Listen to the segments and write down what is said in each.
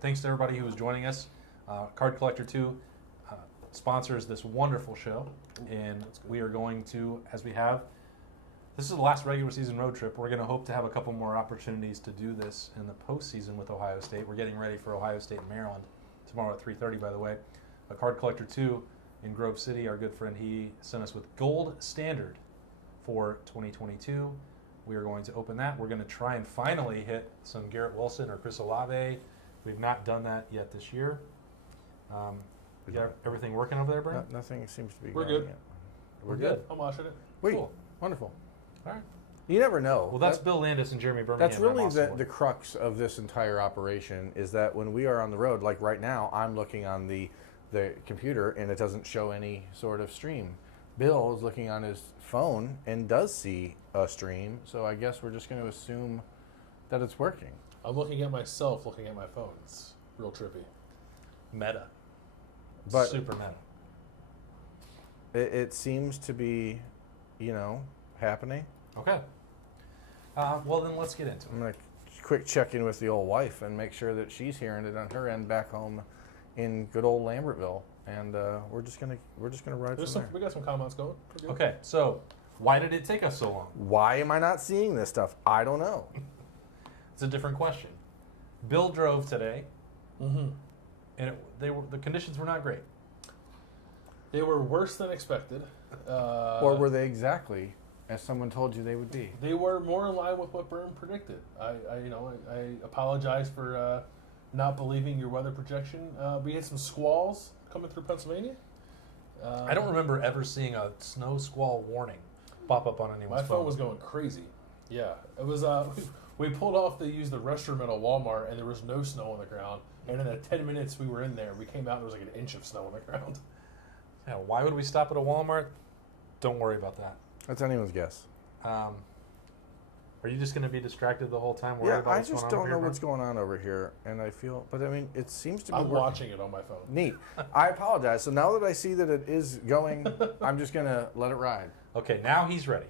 thanks to everybody who is joining us. Card Collector 2 sponsors this wonderful show, and we are going to, as we have, this is the last regular season road trip. We're going to hope to have a couple more opportunities to do this in the postseason with Ohio State. We're getting ready for Ohio State and Maryland tomorrow at 3:30, by the way. A Card Collector 2 in Grove City, our good friend, he sent us with Gold Standard for 2022. We are going to open that. We're going to try and finally hit some Garrett Wilson or Chris Olave. We've not done that yet this year. We got everything working over there, Brian? Nothing seems to be We're going good. yet. We're good. I'm watching it. Wait, Cool. wonderful. All right. You never know. Well, that's Bill Landis and Jeremy Birmingham. That's really the crux of this entire operation is that when we are on the road, like right now, I'm looking on the computer and it doesn't show any sort of stream. Bill is looking on his phone and does see a stream, so I guess we're just going to assume that it's working. I'm looking at myself, looking at my phone. It's real trippy. Meta. But Super meta. it seems to be, happening. Okay. Well, then let's get into it. I'm going to quick check in with the old wife and make sure that she's hearing it on her end back home in good old Lambertville, and we're just gonna ride from there. We got some comments going. Okay, so why did it take us so long? Why am I not seeing this stuff? I don't know. It's a different question. Bill drove today, Mm-hmm. and the conditions were not great. They were worse than expected. Or were they exactly as someone told you they would be? They were more in line with what Byrne predicted. I apologize for not believing your weather projection. We had some squalls coming through Pennsylvania. I don't remember ever seeing a snow squall warning pop up on anyone's My phone was going crazy. Yeah, it was. We pulled off to use the restroom at a Walmart, and there was no snow on the ground. And in the 10 minutes we were in there, we came out and there was like an inch of snow on the ground. Yeah, why would we stop at a Walmart? Don't worry about that. That's anyone's guess. Are you just going to be distracted the whole time? Yeah, I just don't know what's going on over here, and I feel. But I mean, it seems to be. I'm watching it on my phone. Neat. I apologize. So now that I see that it is going, I'm just gonna let it ride. Okay, now he's ready.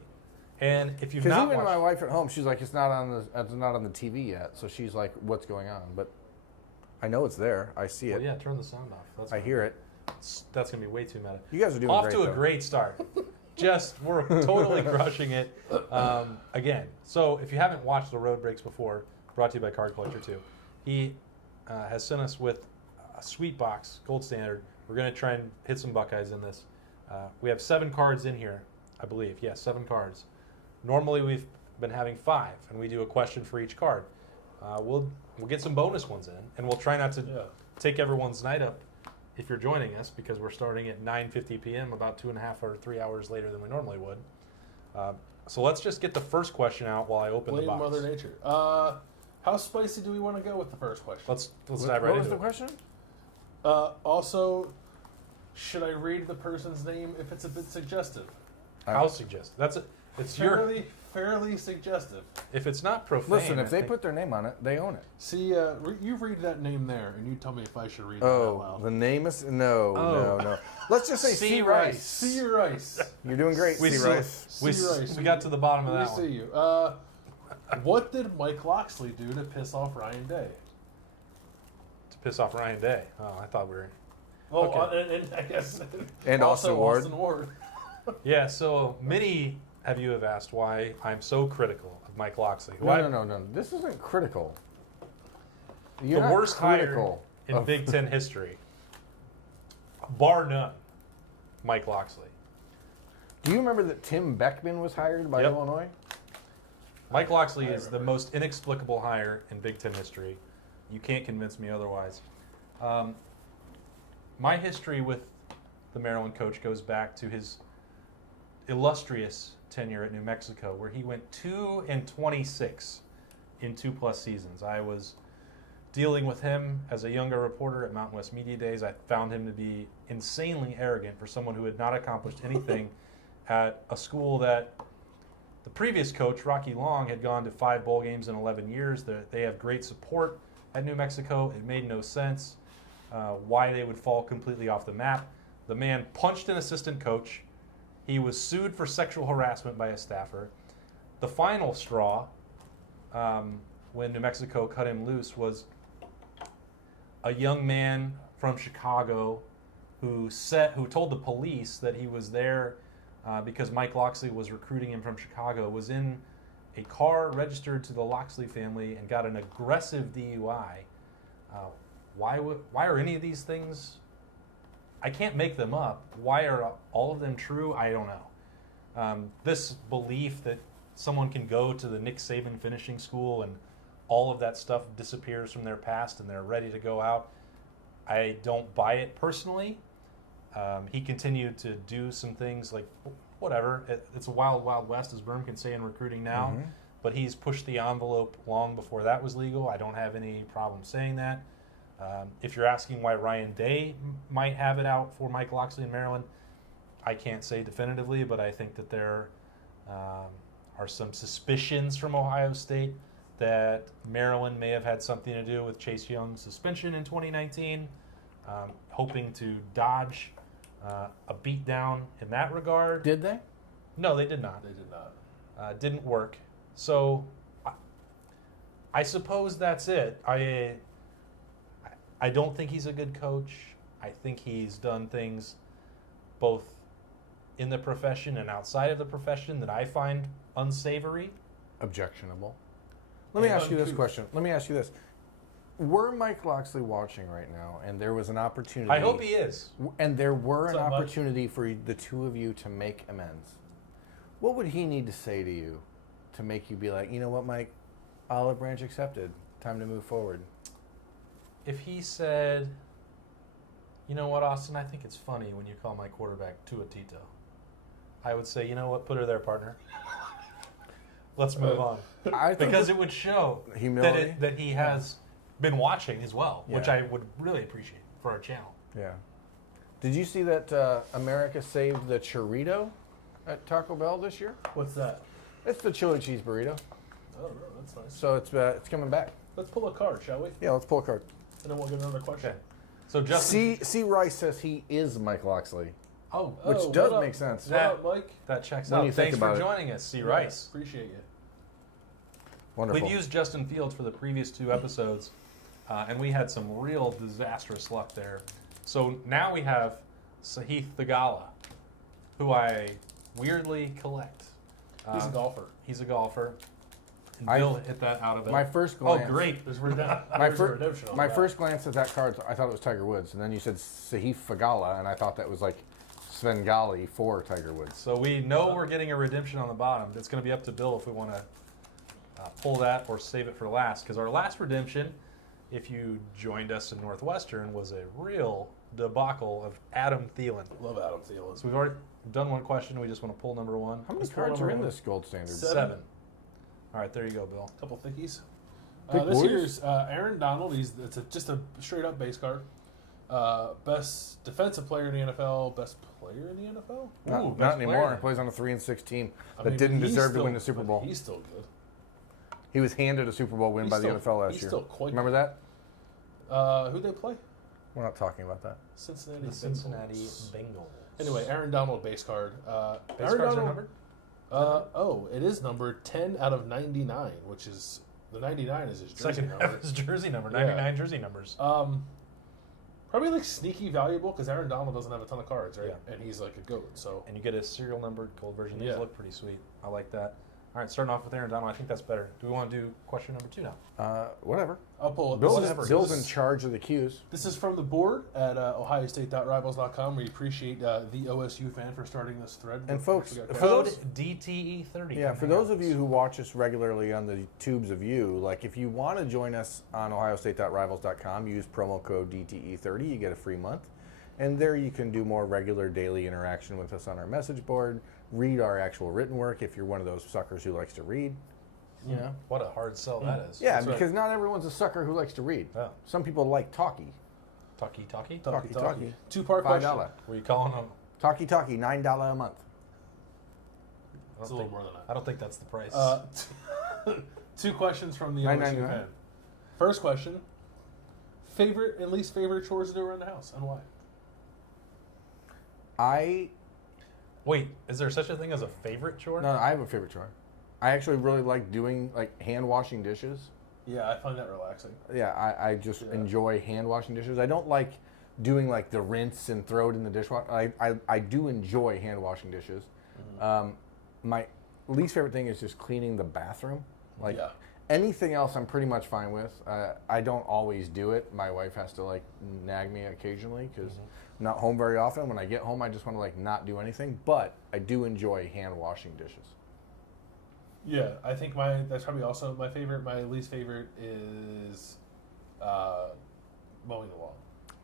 And if you've Because not even watched, my wife at home, she's like, it's not on the TV yet. So she's like, what's going on? But I know it's there. I see it. well, yeah, turn the sound off. That's I fine. hear it. That's going to be way too meta. You guys are doing off great, to a though. great start. We're totally crushing it again. So if you haven't watched the Road Breaks before, brought to you by Card Collector 2, he has sent us with a sweet box, gold standard. We're going to try and hit some Buckeyes in this. We have 7 cards in here, I believe. Yes, 7 cards. Normally we've been having 5, and we do a question for each card. We'll get some bonus ones in, and we'll try not to take everyone's night up if you're joining us, because we're starting at 9:50 p.m., about 2.5 or 3 hours later than we normally would. So let's just get the first question out while I open the box. Mother Nature. How spicy do we want to go with the first question? Let's dive right What was into the it. question? Also, should I read the person's name if it's a bit suggestive? How suggestive? It's Fairly suggestive. If it's not profane. Listen, I if they think- put their name on it, they own it. See, you read that name there, and you tell me if I should read that out Oh, loud. the name is no. Let's just say C. C. Rice. Rice. See Rice. You're doing great, We C. see- Rice. we got to the bottom of We that see one. you. What did Mike Loxley do to piss off Ryan Day? To piss off Ryan Day. Oh, I thought we were. Oh, Okay. and I guess. And also Austin Ward. Yeah. So many of you have asked why I'm so critical of Mike Loxley. No. This isn't critical. You're The not worst hire critical in of- Big Ten history, bar none. Mike Loxley. Do you remember that Tim Beckman was hired by Yep. Illinois? Mike Loxley I is the remember. most inexplicable hire in Big Ten history. You can't convince me otherwise. My history with the Maryland coach goes back to his illustrious tenure at New Mexico, where he went 2-26 in 2+ seasons. I was dealing with him as a younger reporter at Mountain West Media Days. I found him to be insanely arrogant for someone who had not accomplished anything at a school that the previous coach, Rocky Long, had gone to 5 bowl games in 11 years. They have great support at New Mexico. It made no sense why they would fall completely off the map. The man punched an assistant coach. He was sued for sexual harassment by a staffer. The final straw, when New Mexico cut him loose, was a young man from Chicago who told the police that he was there because Mike Locksley was recruiting him from Chicago, was in a car registered to the Locksley family and got an aggressive DUI. Why are any of these things? I can't make them up. Why are all of them true? I don't know. This belief that someone can go to the Nick Saban finishing school and all of that stuff disappears from their past and they're ready to go out, I don't buy it personally. He continued to do some things like, whatever. It's a wild, wild west, as Berm can say in recruiting now. Mm-hmm. But he's pushed the envelope long before that was legal. I don't have any problem saying that. If you're asking why Ryan Day might have it out for Mike Locksley in Maryland, I can't say definitively, but I think that there are some suspicions from Ohio State that Maryland may have had something to do with Chase Young's suspension in 2019, hoping to dodge a beatdown in that regard. Did they? No, they did not. They did not. Didn't work. So I suppose that's it. I don't think he's a good coach. I think he's done things both in the profession and outside of the profession that I find unsavory. Objectionable. Let me ask you this question. Let me ask you this. Were Mike Locksley watching right now, and there was an opportunity... I hope he is. And there were an opportunity for the two of you to make amends. What would he need to say to you to make you be like, you know what, Mike, olive branch accepted. Time to move forward. If he said, you know what, Austin, I think it's funny when you call my quarterback Tua Tito, I would say, you know what, put her there, partner. Let's move on. Because it would show humility that he has been watching as well, which I would really appreciate for our channel. Yeah. Did you see that America saved the churrito at Taco Bell this year? What's that? It's the chili cheese burrito. Oh, that's nice. So it's coming back. Let's pull a card, shall we? Yeah, let's pull a card. And then we'll get another question. Okay. So Justin... C. Rice says he is Mike Locksley. Which does make sense. What up, Mike? That checks When out. you think Thanks for about it. joining us, C. Rice. Appreciate you. Wonderful. We've used Justin Fields for the previous two episodes, and we had some real disastrous luck there. So now we have Sahith Thagala, who I weirdly collect. He's a golfer. He's a golfer. And Bill hit that out of it. My first glance. Oh, great. My first glance at that card, I thought it was Tiger Woods, and then you said Sahith Thagala, and I thought that was like Svengali for Tiger Woods. So we know we're getting a redemption on the bottom. It's going to be up to Bill if we want to pull that or save it for last. Because our last redemption, if you joined us in Northwestern, was a real debacle of Adam Thielen. Love Adam Thielen. So we've already done one question. We just want to pull number one. How many cards are in this gold standard? 7. All right, there you go, Bill. A couple thickies. Big This boys. year's Aaron Donald. It's just a straight up base card. Best defensive player in the NFL. Best player in the NFL. Not anymore. He plays on a 3-6 team that didn't deserve to win the Super Bowl. He's still good. He was handed a Super Bowl win by the NFL last he's year. Still quite Remember good. that? Who'd they play? We're not talking about that. The Cincinnati Bengals. Anyway, Aaron Donald base card. Base cards are numbered? It is numbered 10 out of 99, which is the 99 is his jersey Second number. half is jersey number. 99 jersey numbers. Probably like sneaky valuable because Aaron Donald doesn't have a ton of cards, right? Yeah. And he's like a goat. So And you get a serial numbered gold version. These Yeah. look pretty sweet. I like that. All right, starting off with Aaron Donald. I think that's better. Do we want to do question number 2 now? Whatever. I'll pull it. Bill's in charge of the cues. This is from the board at ohiostate.rivals.com. We appreciate the OSU fan for starting this thread. And folks, We got for Code those- DTE30. Yeah, for those of you who watch us regularly on the tubes of you, like if you want to join us on ohiostate.rivals.com, use promo code DTE30, you get a free month. And there you can do more regular daily interaction with us on our message board, read our actual written work if you're one of those suckers who likes to read. You know? What a hard sell that is. Yeah, That's right. because not everyone's a sucker who likes to read. Oh. Some people like talky. Talkie. Talkie. 2-part question. $5. Were you calling them? Talkie, $9 a month. It's a little more than that. I don't think that's the price. 2 questions from the OSU $9.99. fan. First question: favorite and least favorite chores to do around the house, and why? Wait, is there such a thing as a favorite chore? No, I have a favorite chore. I actually really like doing like hand washing dishes. Yeah, I find that relaxing. Yeah, I just enjoy hand washing dishes. I don't like doing like the rinse and throw it in the dishwasher. I do enjoy hand washing dishes. My least favorite thing is just cleaning the bathroom. Like anything else, I'm pretty much fine with. I don't always do it. My wife has to like nag me occasionally because I'm not home very often. When I get home, I just want to like not do anything. But I do enjoy hand washing dishes. Yeah, I think that's probably also my favorite. My least favorite is mowing the lawn.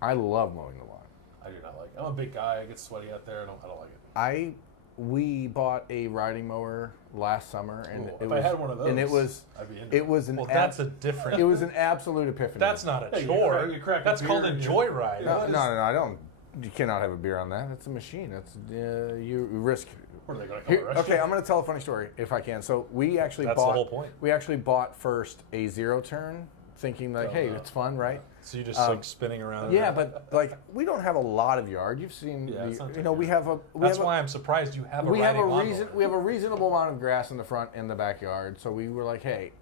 I love mowing the lawn. I do not like it. I'm a big guy. I get sweaty out there. I don't like it. We bought a riding mower last summer, and If I had one of those, and it was I'd be into it was an that's a different. it was an absolute epiphany. That's not a Hey, chore. you crack a That's beer called a and joyride. no, I don't. You cannot have a beer on that. It's a machine. It's you risk. What are they going to come Okay, I'm going to tell a funny story if I can. So we actually That's bought. the whole point. We actually bought first a zero turn, thinking like, hey, it's fun, right? So you just like spinning around. Yeah, but like we don't have a lot of yard. You've seen, we have a. That's why I'm surprised you have a riding lawnmower. We have a reasonable amount of grass in the front and the backyard. So we were like, hey,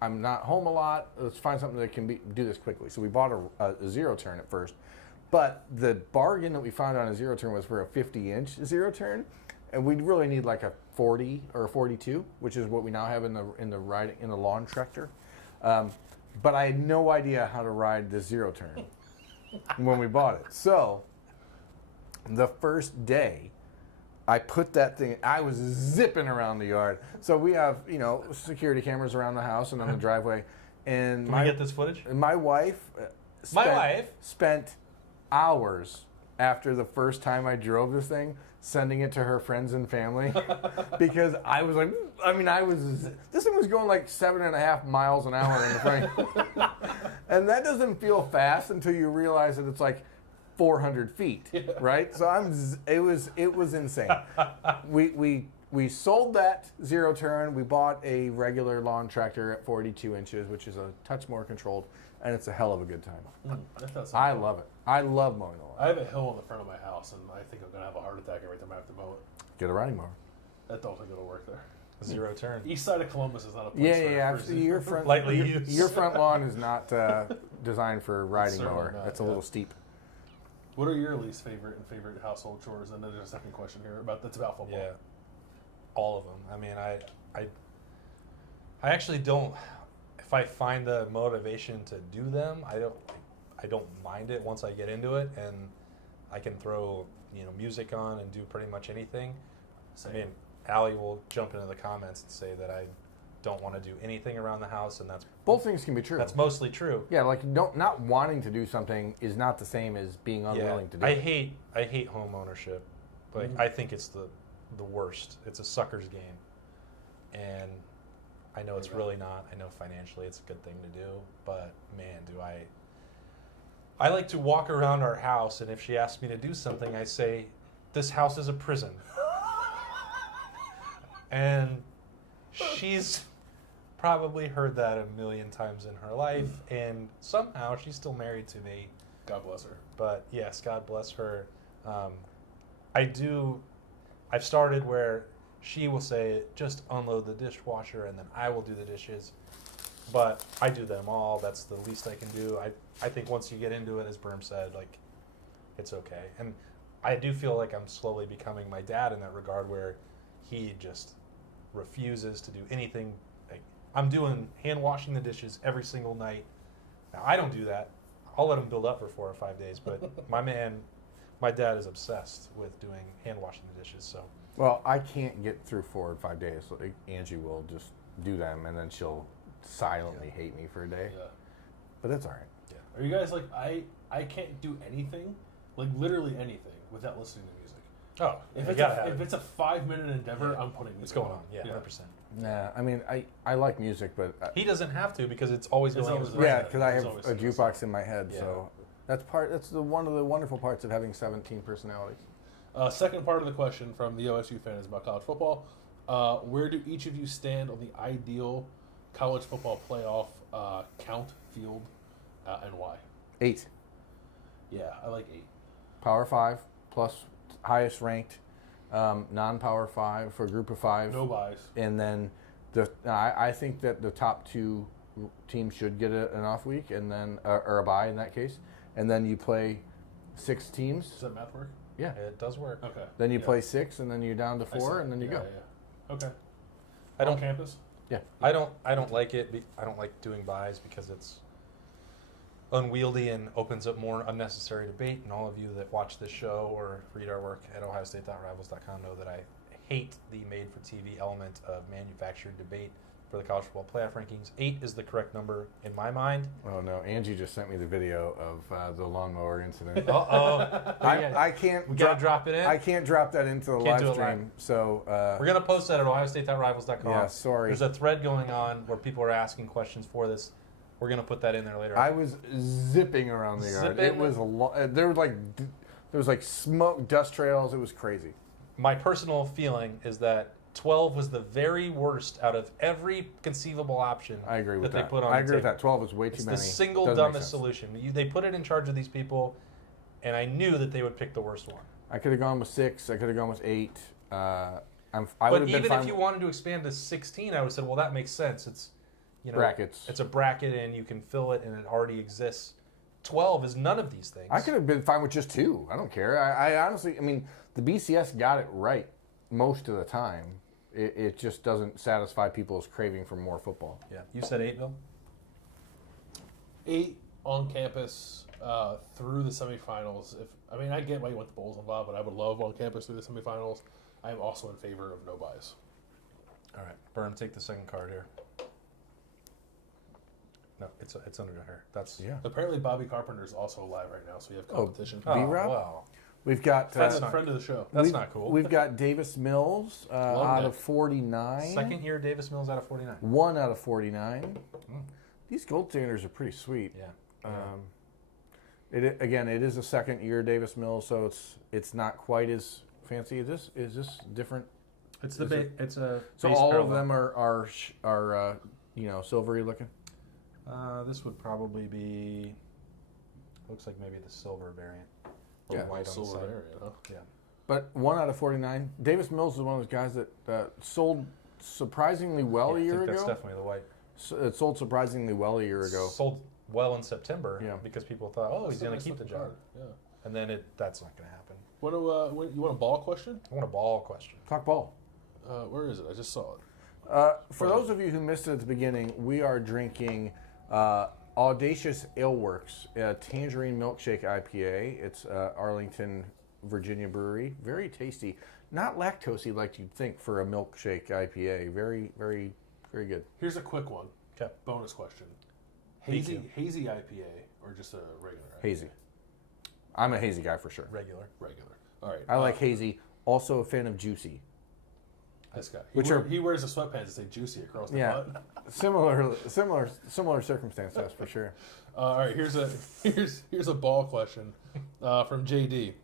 I'm not home a lot. Let's find something that can do this quickly. So we bought a zero turn at first, but the bargain that we found on a zero turn was for a 50-inch zero turn, and we'd really need like a 40 or a 42, which is what we now have in the lawn tractor. But I had no idea how to ride the zero turn when we bought it. So the first day, I put that thing. I was zipping around the yard. So we have security cameras around the house and on the driveway. And Can we get this footage? my wife. Spent hours after the first time I drove this thing, sending it to her friends and family because I was like, this thing was going like 7.5 miles an hour in the front. And that doesn't feel fast until you realize that it's like 400 feet, right? So it was insane. We sold that zero turn. We bought a regular lawn tractor at 42 inches, which is a touch more controlled, and it's a hell of a good time. I love it. I love mowing the lawn. I have a hill in the front of my house, and I think I'm going to have a heart attack every time I have to mow it. Get a riding mower. I don't think it'll work there. Zero turn. East side of Columbus is not a place Absolutely. Your front, lightly your, used. your front lawn is not designed for a riding Certainly mower. not, That's a little steep. What are your least favorite and favorite household chores? And then there's a second question here that's about football. Yeah, all of them. I mean, I actually don't. If I find the motivation to do them, I don't mind it once I get into it, and I can throw music on and do pretty much anything. Same. I mean, Allie will jump into the comments and say that I don't want to do anything around the house, and that's Both things can be true. That's mostly true. Yeah, like not wanting to do something is not the same as being unwilling to do I it. hate home ownership. Like I think it's the worst. It's a sucker's game, and I know it's really not. I know financially it's a good thing to do, but man, do I like to walk around our house, and if she asks me to do something, I say, "This house is a prison," and she's probably heard that a million times in her life, and somehow she's still married to me. God bless her. But yes, God bless her. I've started where she will say, just unload the dishwasher, and then I will do the dishes. But I do them all. That's the least I can do. I think once you get into it, as Berm said, like, it's okay. And I do feel like I'm slowly becoming my dad in that regard, where he just refuses to do anything. Like, I'm doing hand washing the dishes every single night. Now, I don't do that. I'll let him build up for 4 or 5 days. But my dad is obsessed with doing hand washing the dishes. So. Well, I can't get through 4 or 5 days. So Angie will just do them, and then she'll silently hate me for a day. Yeah. But that's all right. Yeah. Are you guys like, I can't do anything, like literally anything, without listening to music. Oh, If it's a 5-minute endeavor, I'm putting music It's going on. Yeah, 100%. Nah, I mean, I like music, but He doesn't have to because it's always going in his always brain. yeah, because I have always a jukebox in my head. Yeah. So that's one of the wonderful parts of having 17 personalities. Second part of the question from the OSU fan is about college football. Where do each of you stand on the ideal college football playoff count, field, and why? 8. Yeah, I like 8. Power 5 plus highest ranked, non-power 5 for a group of 5. No buys. And then I think that the top 2 teams should get an off week and then or a bye in that case, and then you play 6 teams. Does that math work? Yeah. It does work. Okay. Then you play 6, and then you're down to I 4, see. and then you go. Yeah. Okay. I don't On campus? Yeah. I don't like it. I don't like doing buys because it's unwieldy and opens up more unnecessary debate. And all of you that watch this show or read our work at ohiostate.rivals.com know that I hate the made-for-TV element of manufactured debate for the college football playoff rankings. 8 is the correct number in my mind. Oh no, Angie just sent me the video of the lawnmower incident. Uh-oh. I can't. We got to drop it in? I can't drop that into the Can't do live it live. stream. So We're going to post that at ohiostate.rivals.com. yeah, sorry. There's a thread going on where people are asking questions for this. We're going to put that in there later. I was zipping around the yard. Zipping? It was a lot. There was like smoke, dust trails. It was crazy. My personal feeling is that 12 was the very worst out of every conceivable option I agree with that that. they put on I the agree with table. that. 12 is way too It's many. the single Doesn't make dumbest sense. solution. They put it in charge of these people, and I knew that they would pick the worst one. I could have gone with 6. I could have gone with 8. I would But have been even fine if you wanted to expand to 16, I would have said, well, that makes sense. It's brackets. It's a bracket, and you can fill it, and it already exists. 12 is none of these things. I could have been fine with just 2. I don't care. I honestly, I mean, the BCS got it right most of the time. It just doesn't satisfy people's craving for more football. Yeah. You said 8, Bill? 8 on campus through the semifinals. I get why you want the bowls involved, but I would love on campus through the semifinals. I am also in favor of no buys. All right. Byrne, take the second card here. No, it's under here. That's Yeah. Apparently, Bobby Carpenter's also alive right now, so you have Oh, competition. Oh, B-Rob? wow. We've got That's friend, not- friend of the show. That's we've- not cool. We've got Davis Mills out of 49. Second year Davis Mills out of 49. 1 out of 49. These goaltenders are pretty sweet. Yeah. It is a second year Davis Mills, so it's not quite as fancy. Is this different? It's Is it- it's a So base all of parallel. them are silvery looking. This would probably be. Looks like maybe the silver variant. Or Yeah. white on the Silver side. area, huh? Yeah. But 1 out of 49. Davis Mills is one of those guys that sold surprisingly well Yeah, a year I think ago. that's definitely the white. So it sold surprisingly well a year ago. Sold well in September Yeah. because people thought, oh, he's That's a going nice to keep the looking job. card, Yeah. And then that's not going to happen. You want a ball question? I want a ball question. Talk ball. Where is it? I just saw it. For those of you who missed it at the beginning, we are drinking Audacious Aleworks Tangerine Milkshake IPA. It's Arlington, Virginia brewery. Very tasty. Not lactosey like you'd think for a milkshake IPA. Very, very, very good. Here's a quick one. Okay. Bonus question. Thank you. Hazy IPA or just a regular IPA? Hazy. I'm a hazy guy for sure. Regular. Regular. All right. I like hazy. Also a fan of juicy. This guy. He wears the sweatpants that say juicy across the Yeah. butt. Similar circumstance, that's for sure. All right. Here's a ball question from JD.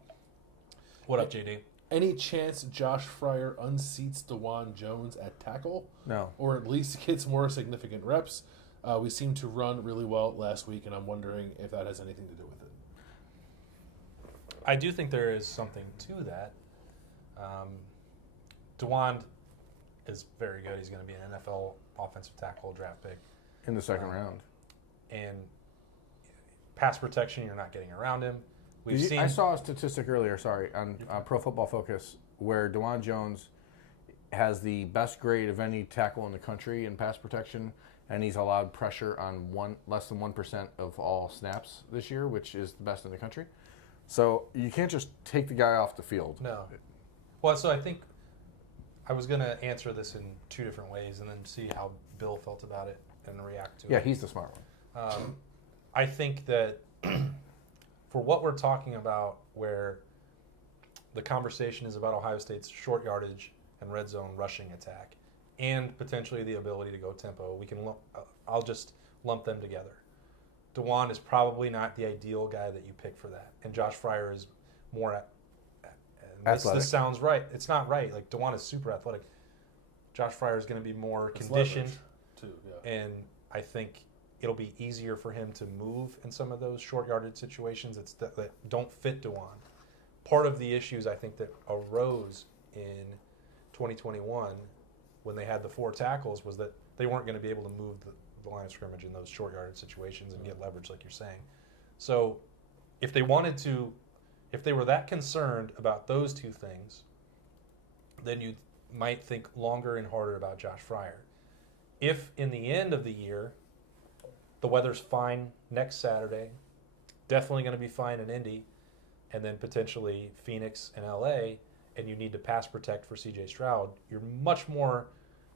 What up, JD? Any chance Josh Fryer unseats DeJuan Jones at tackle, No. or at least gets more significant reps? We seemed to run really well last week, and I'm wondering if that has anything to do with it. I do think there is something to that. DeJuan is very good. He's going to be an NFL offensive tackle draft pick. In the second round. And pass protection, you're not getting around him. We've seen. I saw a statistic earlier, on Pro Football Focus, where DeJuan Jones has the best grade of any tackle in the country in pass protection, and he's allowed pressure on less than 1% of all snaps this year, which is the best in the country. So you can't just take the guy off the field. No. Well, so I think I was going to answer this in 2 different ways and then see how Bill felt about it and react to it. Yeah, he's the smart one. I think that for what we're talking about, where the conversation is about Ohio State's short yardage and red zone rushing attack, and potentially the ability to go tempo, we can. I'll just lump them together. DeJuan is probably not the ideal guy that you pick for that, and Josh Fryer is more. Athletic. This sounds right. It's not right. Like DeJuan is super athletic. Josh Fryer is going to be more It's conditioned, leverage, too. Yeah. and I think it'll be easier for him to move in some of those short yardage situations that don't fit DeJuan. Part of the issues I think that arose in 2021 when they had the 4 tackles was that they weren't going to be able to move the line of scrimmage in those short yardage situations and get leverage, like you're saying. So if they were that concerned about those two things, then you might think longer and harder about Josh Fryer. If in the end of the year, the weather's fine next Saturday, definitely going to be fine in Indy, and then potentially Phoenix and LA, and you need to pass protect for CJ Stroud, you're much more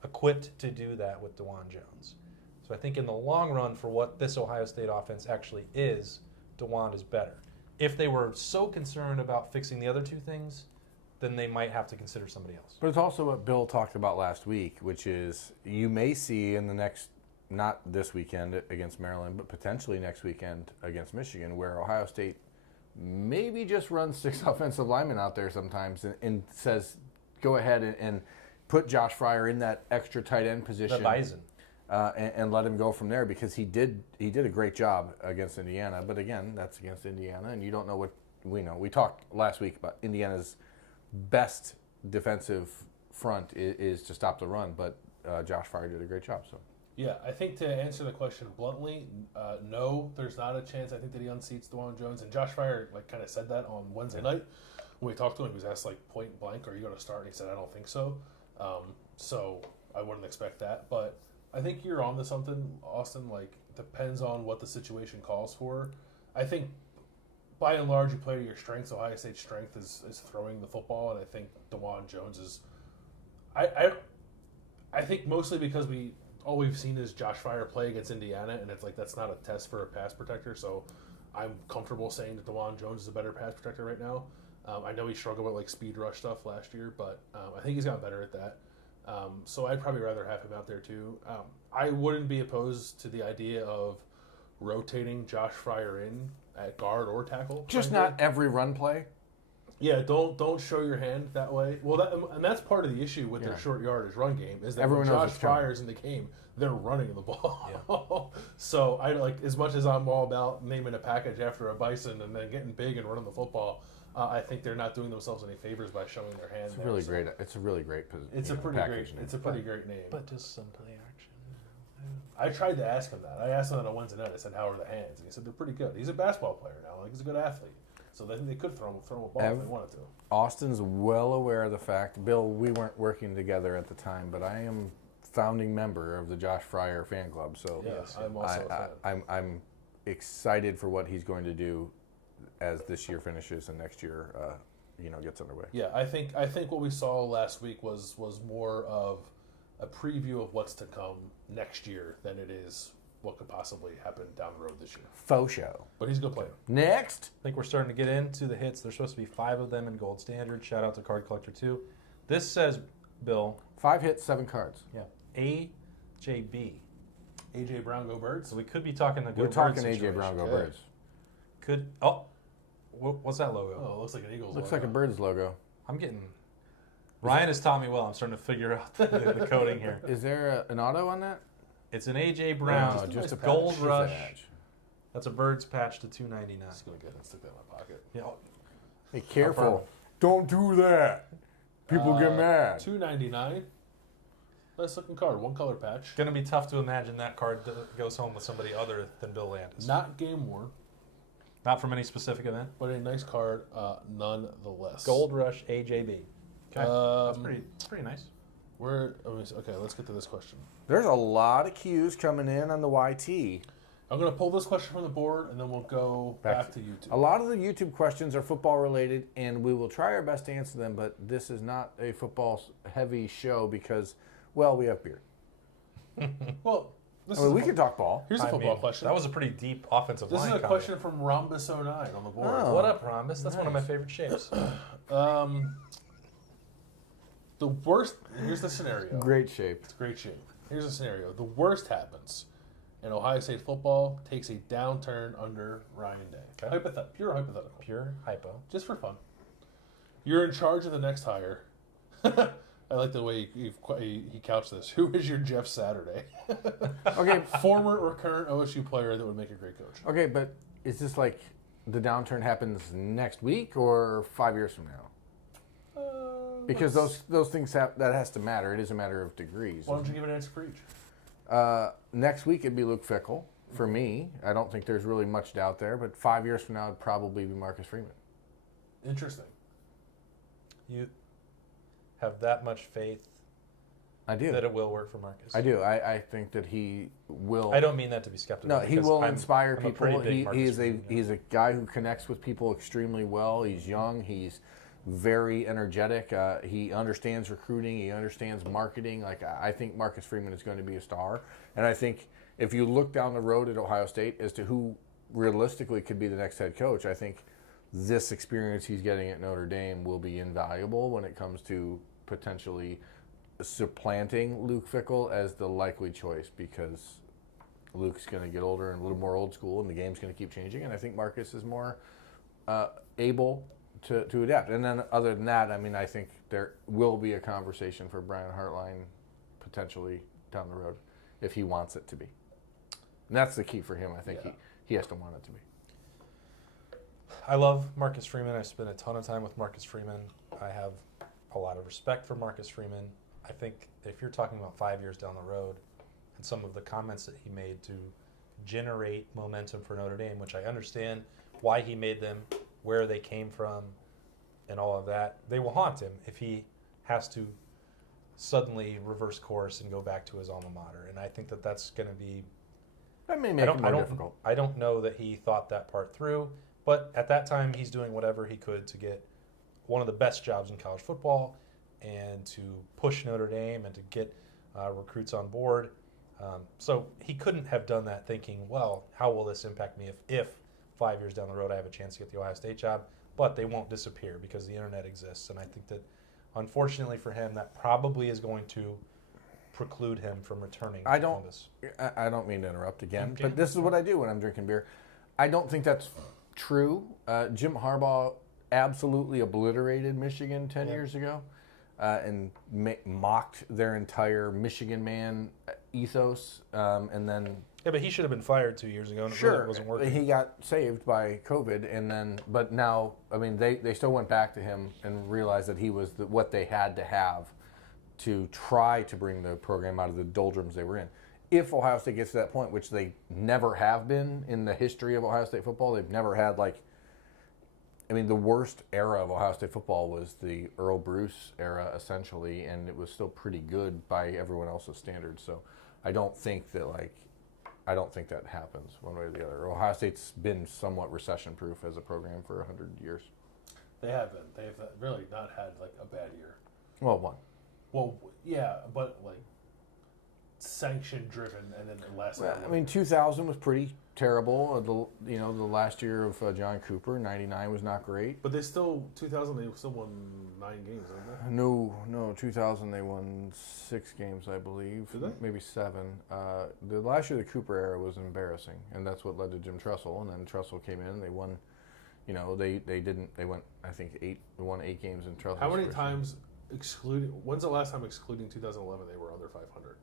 equipped to do that with DeJuan Jones. So I think in the long run, for what this Ohio State offense actually is, DeJuan is better. If they were so concerned about fixing the other two things, then they might have to consider somebody else. But it's also what Bill talked about last week, which is you may see in the next, not this weekend against Maryland, but potentially next weekend against Michigan, where Ohio State maybe just runs 6 offensive linemen out there sometimes and says, go ahead and put Josh Fryer in that extra tight end position. The Bison. And let him go from there, because he did a great job against Indiana. But again, that's against Indiana, and you don't know what we know. We talked last week about Indiana's best defensive front is to stop the run, but Josh Fryer did a great job. So Yeah, I think to answer the question bluntly, no, there's not a chance. I think that he unseats DeJuan Jones, and Josh Fryer kind of said that on Wednesday night when we talked to him. He was asked point blank, "Are you going to start?" And he said, "I don't think so." So I wouldn't expect that, but I think you're on to something, Austin. Depends on what the situation calls for. I think by and large, you play to your strengths. Ohio State's strength is throwing the football, and I think DeJuan Jones is. I think mostly because all we've seen is Josh Fryer play against Indiana, and it's that's not a test for a pass protector. So I'm comfortable saying that DeJuan Jones is a better pass protector right now. I know he struggled with speed rush stuff last year, but I think he's got better at that. So I'd probably rather have him out there too. I wouldn't be opposed to the idea of rotating Josh Fryer in at guard or tackle. just not every run play. Yeah, don't show your hand that way. Well, and that's part of the issue with their short yardage run game is that Everyone when knows Josh it's coming. Fryer's in the game, they're running the ball. So I as much as I'm all about naming a package after a bison and then getting big and running the football. I think they're not doing themselves any favors by showing their hand. It's a really great. It's a really great position. It's a pretty package great. name. It's a pretty great name. But just some play action. I tried to ask him that. I asked him that on Wednesday night. I said, "How are the hands?" And he said, "They're pretty good." He's a basketball player now. He's a good athlete. So they think they could throw him a ball if they wanted to. Austin's well aware of the fact. Bill, we weren't working together at the time, but I am founding member of the Josh Fryer fan club. So Yes, I'm also a fan. I'm excited for what he's going to do as this year finishes and next year gets underway. Yeah, I think what we saw last week was more of a preview of what's to come next year than it is what could possibly happen down the road this year. Faux show. But he's a good player. Next. I think we're starting to get into the hits. There's supposed to be 5 of them in Gold Standard. Shout out to Card Collector 2. This says, Bill. 5 hits, 7 cards. Yeah. AJB. AJ Brown, go Birds. So we could be talking the Go We're talking Birds AJ situation. Brown, go Yeah. Birds. What's that logo? Oh, it looks like an Eagles Looks logo. like a Birds logo. I'm getting. Ryan has taught me well. I'm starting to figure out the coding here. Is there an auto on that? It's an AJ Brown, just a nice a patch. Gold Just a Rush. badge. That's a Birds patch to $2.99. Just gonna get it and stick that in my pocket. Yeah. Hey, careful. Don't do that. People get mad. $2.99. Nice looking card. One color patch. Going to be tough to imagine that card goes home with somebody other than Bill Landis. Not game worn, Not from any specific event. but a nice card nonetheless. Gold Rush AJB. Okay. That's pretty nice. Okay, let's get to this question. There's a lot of cues coming in on the YT. I'm going to pull this question from the board, and then we'll go back to YouTube. A lot of the YouTube questions are football related, and we will try our best to answer them, but this is not a football heavy show because, well, we have beer. Well, We could talk ball. Here's a football question. That was a pretty deep offensive This line is a comment. question from Rhombus09 on the board. Oh. What up, Rhombus? That's one of my favorite shapes. The worst. Here's the scenario. Great shape. It's great shape. Here's the scenario. The worst happens, and Ohio State football takes a downturn under Ryan Day. Okay. Pure hypothetical. Pure hypo. Just for fun. You're in charge of the next hire. I like the way he couched this. Who is your Jeff Saturday? Okay. Former or current OSU player that would make a great coach. Okay, but is this like the downturn happens next week or 5 years from now? Because those things that has to matter. It is a matter of degrees. Why don't you give an answer for each? Next week it'd be Luke Fickell for me. I don't think there's really much doubt there, but 5 years from now it'd probably be Marcus Freeman. Interesting. You have that much faith I do. that it will work for Marcus? I do. I think that he will. I don't mean that to be skeptical. No, he will inspire I'm a people. pretty big Marcus Freeman guy. He's a guy who connects with people extremely well. He's young. He's very energetic. He understands recruiting. He understands marketing. Like, I think Marcus Freeman is going to be a star. And I think if you look down the road at Ohio State as to who realistically could be the next head coach, I think this experience he's getting at Notre Dame will be invaluable when it comes to potentially supplanting Luke Fickell as the likely choice, because Luke's going to get older and a little more old school, and the game's going to keep changing. And I think Marcus is more able to adapt. And then other than that, I mean, I think there will be a conversation for Brian Hartline potentially down the road if he wants it to be. And that's the key for him. I think he has to want it to be. I love Marcus Freeman. I spent a ton of time with Marcus Freeman. I have a lot of respect for Marcus Freeman. I think if you're talking about 5 years down the road and some of the comments that he made to generate momentum for Notre Dame, which I understand why he made them, where they came from, and all of that, they will haunt him if he has to suddenly reverse course and go back to his alma mater. And I think that that's going to be... That may make it more difficult. I don't know that he thought that part through, but at that time he's doing whatever he could to get one of the best jobs in college football and to push Notre Dame and to get recruits on board. So he couldn't have done that thinking, well, how will this impact me if 5 years down the road I have a chance to get the Ohio State job? But they won't disappear because the internet exists. And I think that, unfortunately for him, that probably is going to preclude him from returning to Columbus. I don't mean to interrupt again, Okay. but this is what I do when I'm drinking beer. I don't think that's true. Jim Harbaugh absolutely obliterated Michigan 10 years ago and mocked their entire Michigan man ethos. And then... Yeah, but he should have been fired 2 years ago and it really wasn't working. He got saved by COVID, but now, I mean, they still went back to him and realized that he was what they had to have to try to bring the program out of the doldrums they were in. If Ohio State gets to that point, which they never have been in the history of Ohio State football, they've never had, the worst era of Ohio State football was the Earl Bruce era, essentially, and it was still pretty good by everyone else's standards. So I don't think that happens one way or the other. Ohio State's been somewhat recession-proof as a program for 100 years. They have been. They've really not had a bad year. Well, one. Well, yeah, but sanction-driven, and then the last. Well, 2000 was pretty terrible. The last year of John Cooper, 99 was not great. But 2000 they still won 9 games, didn't they? No, 2000 they won 6 games, I believe. Did they? Maybe 7. The last year of the Cooper era was embarrassing, and that's what led to Jim Tressel. And then Tressel came in, and they won. They went, I think, 8 games in Tressel. How many times when's the last time excluding 2011 they were under 500?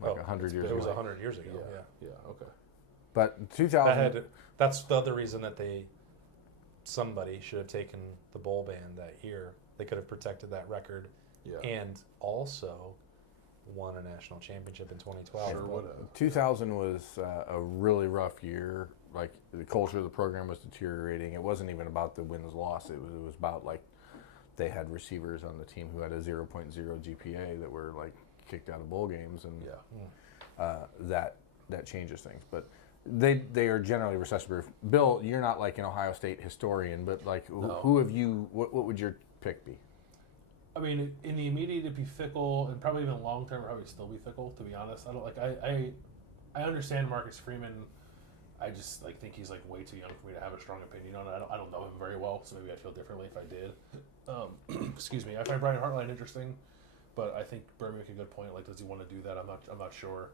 100 years ago. It was 100 years ago, Yeah, okay. But 2000... That's the other reason that somebody should have taken the bowl ban that year. They could have protected that record and also won a national championship in 2012. Sure would have. 2000 was a really rough year. The culture of the program was deteriorating. It wasn't even about the wins-loss. It was about, they had receivers on the team who had a 0.0 GPA that were, kicked out of bowl games, and that changes things. But they are generally recession-proof. Bill, you're not an Ohio State historian, but No. who have you? What would your pick be? I mean, in the immediate, it'd be Fickell, and probably even long term, probably still be Fickell. To be honest, I don't I understand Marcus Freeman. I just think he's way too young for me to have a strong opinion on it. I don't know him very well, so maybe I'd feel differently if I did. Excuse me. I find Brian Hartline interesting. But I think Birmingham make a good point. Does he want to do that? I'm not sure.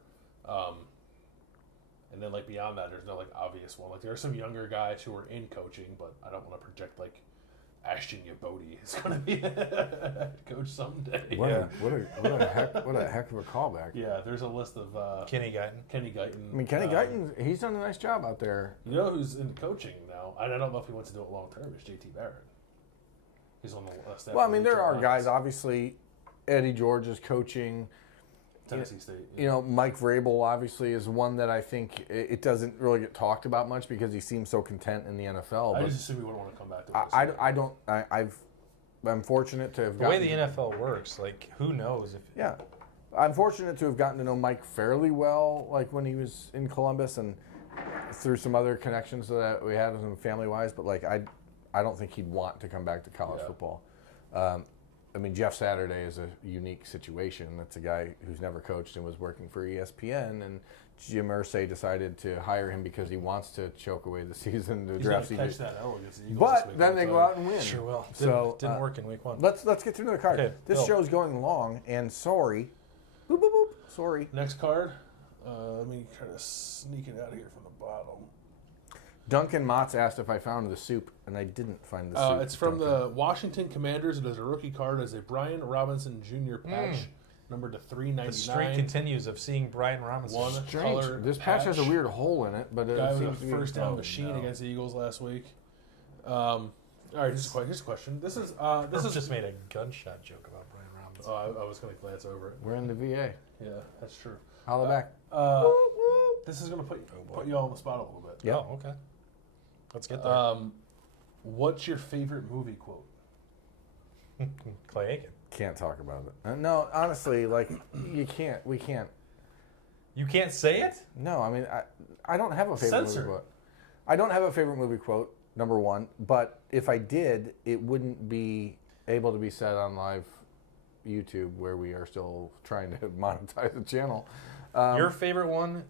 And then beyond that, there's no obvious one. There are some younger guys who are in coaching, but I don't want to project Ashton Yabodi is going to be a coach someday. What a heck of a callback. Yeah, there's a list of Kenny Guyton. Kenny Guyton. I mean, Kenny Guyton, he's done a nice job out there. You know who's in coaching now? I don't know if he wants to do it long term. Is JT Barrett. He's on the staff. Well, I mean, there are guys. Obviously, Eddie George is coaching. Tennessee State. You know, Mike Vrabel obviously is one that I think it doesn't really get talked about much because he seems so content in the NFL. I But just assume he wouldn't want to come back to it. I'm fortunate to have The gotten way the NFL works, like, who knows if... Yeah. I'm fortunate to have gotten to know Mike fairly well, like when he was in Columbus and through some other connections that we had with him family-wise, but like I don't think he'd want to come back to college football. I mean, Jeff Saturday is a unique situation. That's a guy who's never coached and was working for ESPN, and Jim Irsay decided to hire him because he wants to choke away the season, the draft season. Catch that L against the Eagles this But week, then they go out and win. Sure will. Didn't work in week 1. Let's get through the card. Okay, this Bill. show's going long, and sorry. Boop, boop, boop. Sorry. Next card. Let me kind of sneak it out of here from the bottom. Duncan Motz asked if I found the soup, and I didn't find the soup. It's from the Washington Commanders. It is a rookie card as a Brian Robinson Jr. patch, numbered to $3.99. The streak continues of seeing Brian Robinson. One Strange. color This patch has a patch. weird hole in it, but it Guy seems with to a be first down machine against the Eagles last week. All right, here's a question. This is just made a gunshot joke about Brian Robinson. I was going to glance over it. We're in the VA. Yeah, that's true. Holla back. This is going to put you all on the spot a little bit. Yep. Oh, okay. Let's get there. What's your favorite movie quote? Clay Aiken. Can't talk about it. No, honestly, like we can't. You can't say it? No, I mean, I don't have a favorite Censored. movie quote. I don't have a favorite movie quote, number one. But if I did, it wouldn't be able to be said on live YouTube, where we are still trying to monetize the channel. Your favorite one?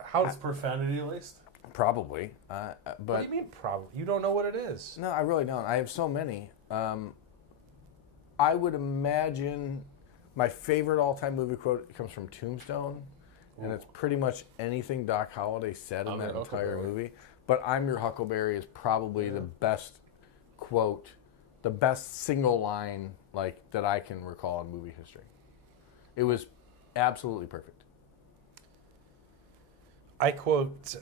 How Is profanity laced? Probably, What do but you mean probably? You don't know what it is. no, I really don't. I have so many. I would imagine my favorite all-time movie quote comes from Tombstone, and it's pretty much anything Doc Holliday said in I'm that your entire Huckleberry. movie. But "I'm Your Huckleberry" is probably the best quote, the best single line like that I can recall in movie history. It was absolutely perfect. I quote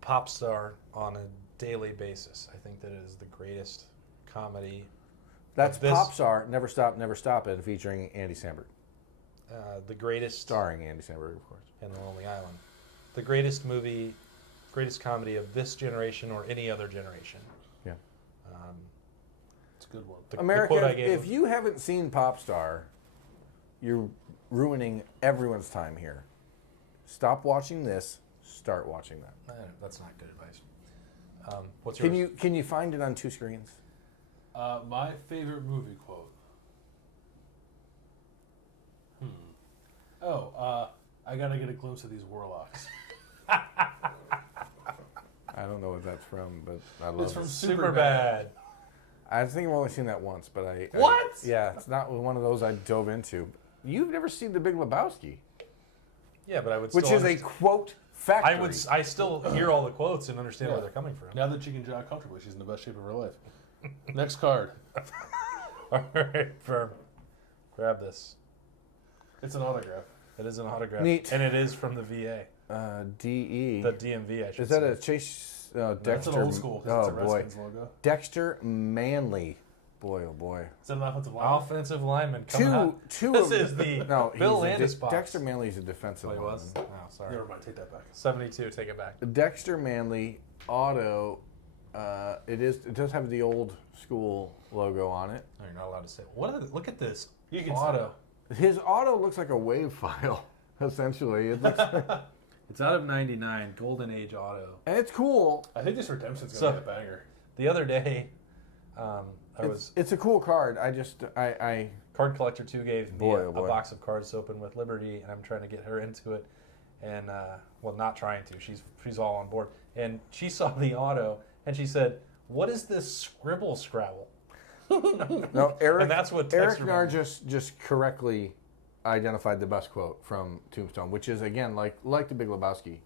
Pop Star on a daily basis. I think that it is the greatest comedy. That's This- Pop Star, Never Stop, Never Stop It, featuring Andy Samberg. The greatest Starring Andy Samberg, of course. and The Lonely Island. The greatest movie, greatest comedy of this generation or any other generation. Yeah. It's a good one. The America, quote I gave if you haven't seen Pop Star, you're ruining everyone's time here. Stop watching this. Start watching that. That's not good advice. What's yours? Can you find it on two screens? My favorite movie quote. I gotta get a glimpse of these warlocks. I don't know what that's from, but I love It's from it. Superbad. I think I've only seen that once, but What? Yeah, it's not one of those I dove into. You've never seen The Big Lebowski, Yeah, but I would. which still is a understand- quote factory. I still hear all the quotes and understand Yeah. where they're coming from. Now that she can jog comfortably, she's in the best shape of her life. Next card. All right, firm. Grab this. It's an autograph. It is an autograph. Neat. And it is from the VA. DE. The DMV, I should Is that say. a Chase? That's Dexter. an old school. 'Cause Oh it's a boy, Redskins logo. Dexter Manley. Boy, oh boy. Is that an offensive line? Offensive lineman coming out. Two. This of, is the no. Bill he's a Landis box. Dexter Manley's a defensive Oh, he was? lineman. Oh, sorry. Never mind, take that back. 72, take it back. Dexter Manley auto. It does have the old school logo on it. No, you're not allowed to say. Look at this You can auto. His auto looks like a wave file, essentially. It looks, It's out of 99, Golden Age auto. and it's cool. I think this redemption's So- gonna be a banger. The other day, It's a cool card. I Card Collector 2 gave me Boy, a oh boy. box of cards to open with Liberty, and I'm trying to get her into it. And, well, not trying to. She's all on board. And she saw the auto, and she said, "What is this scribble scrabble?" no Eric. And that's what Eric Dexter Nar Manley- just correctly identified the best quote from Tombstone, which is again like the Big Lebowski,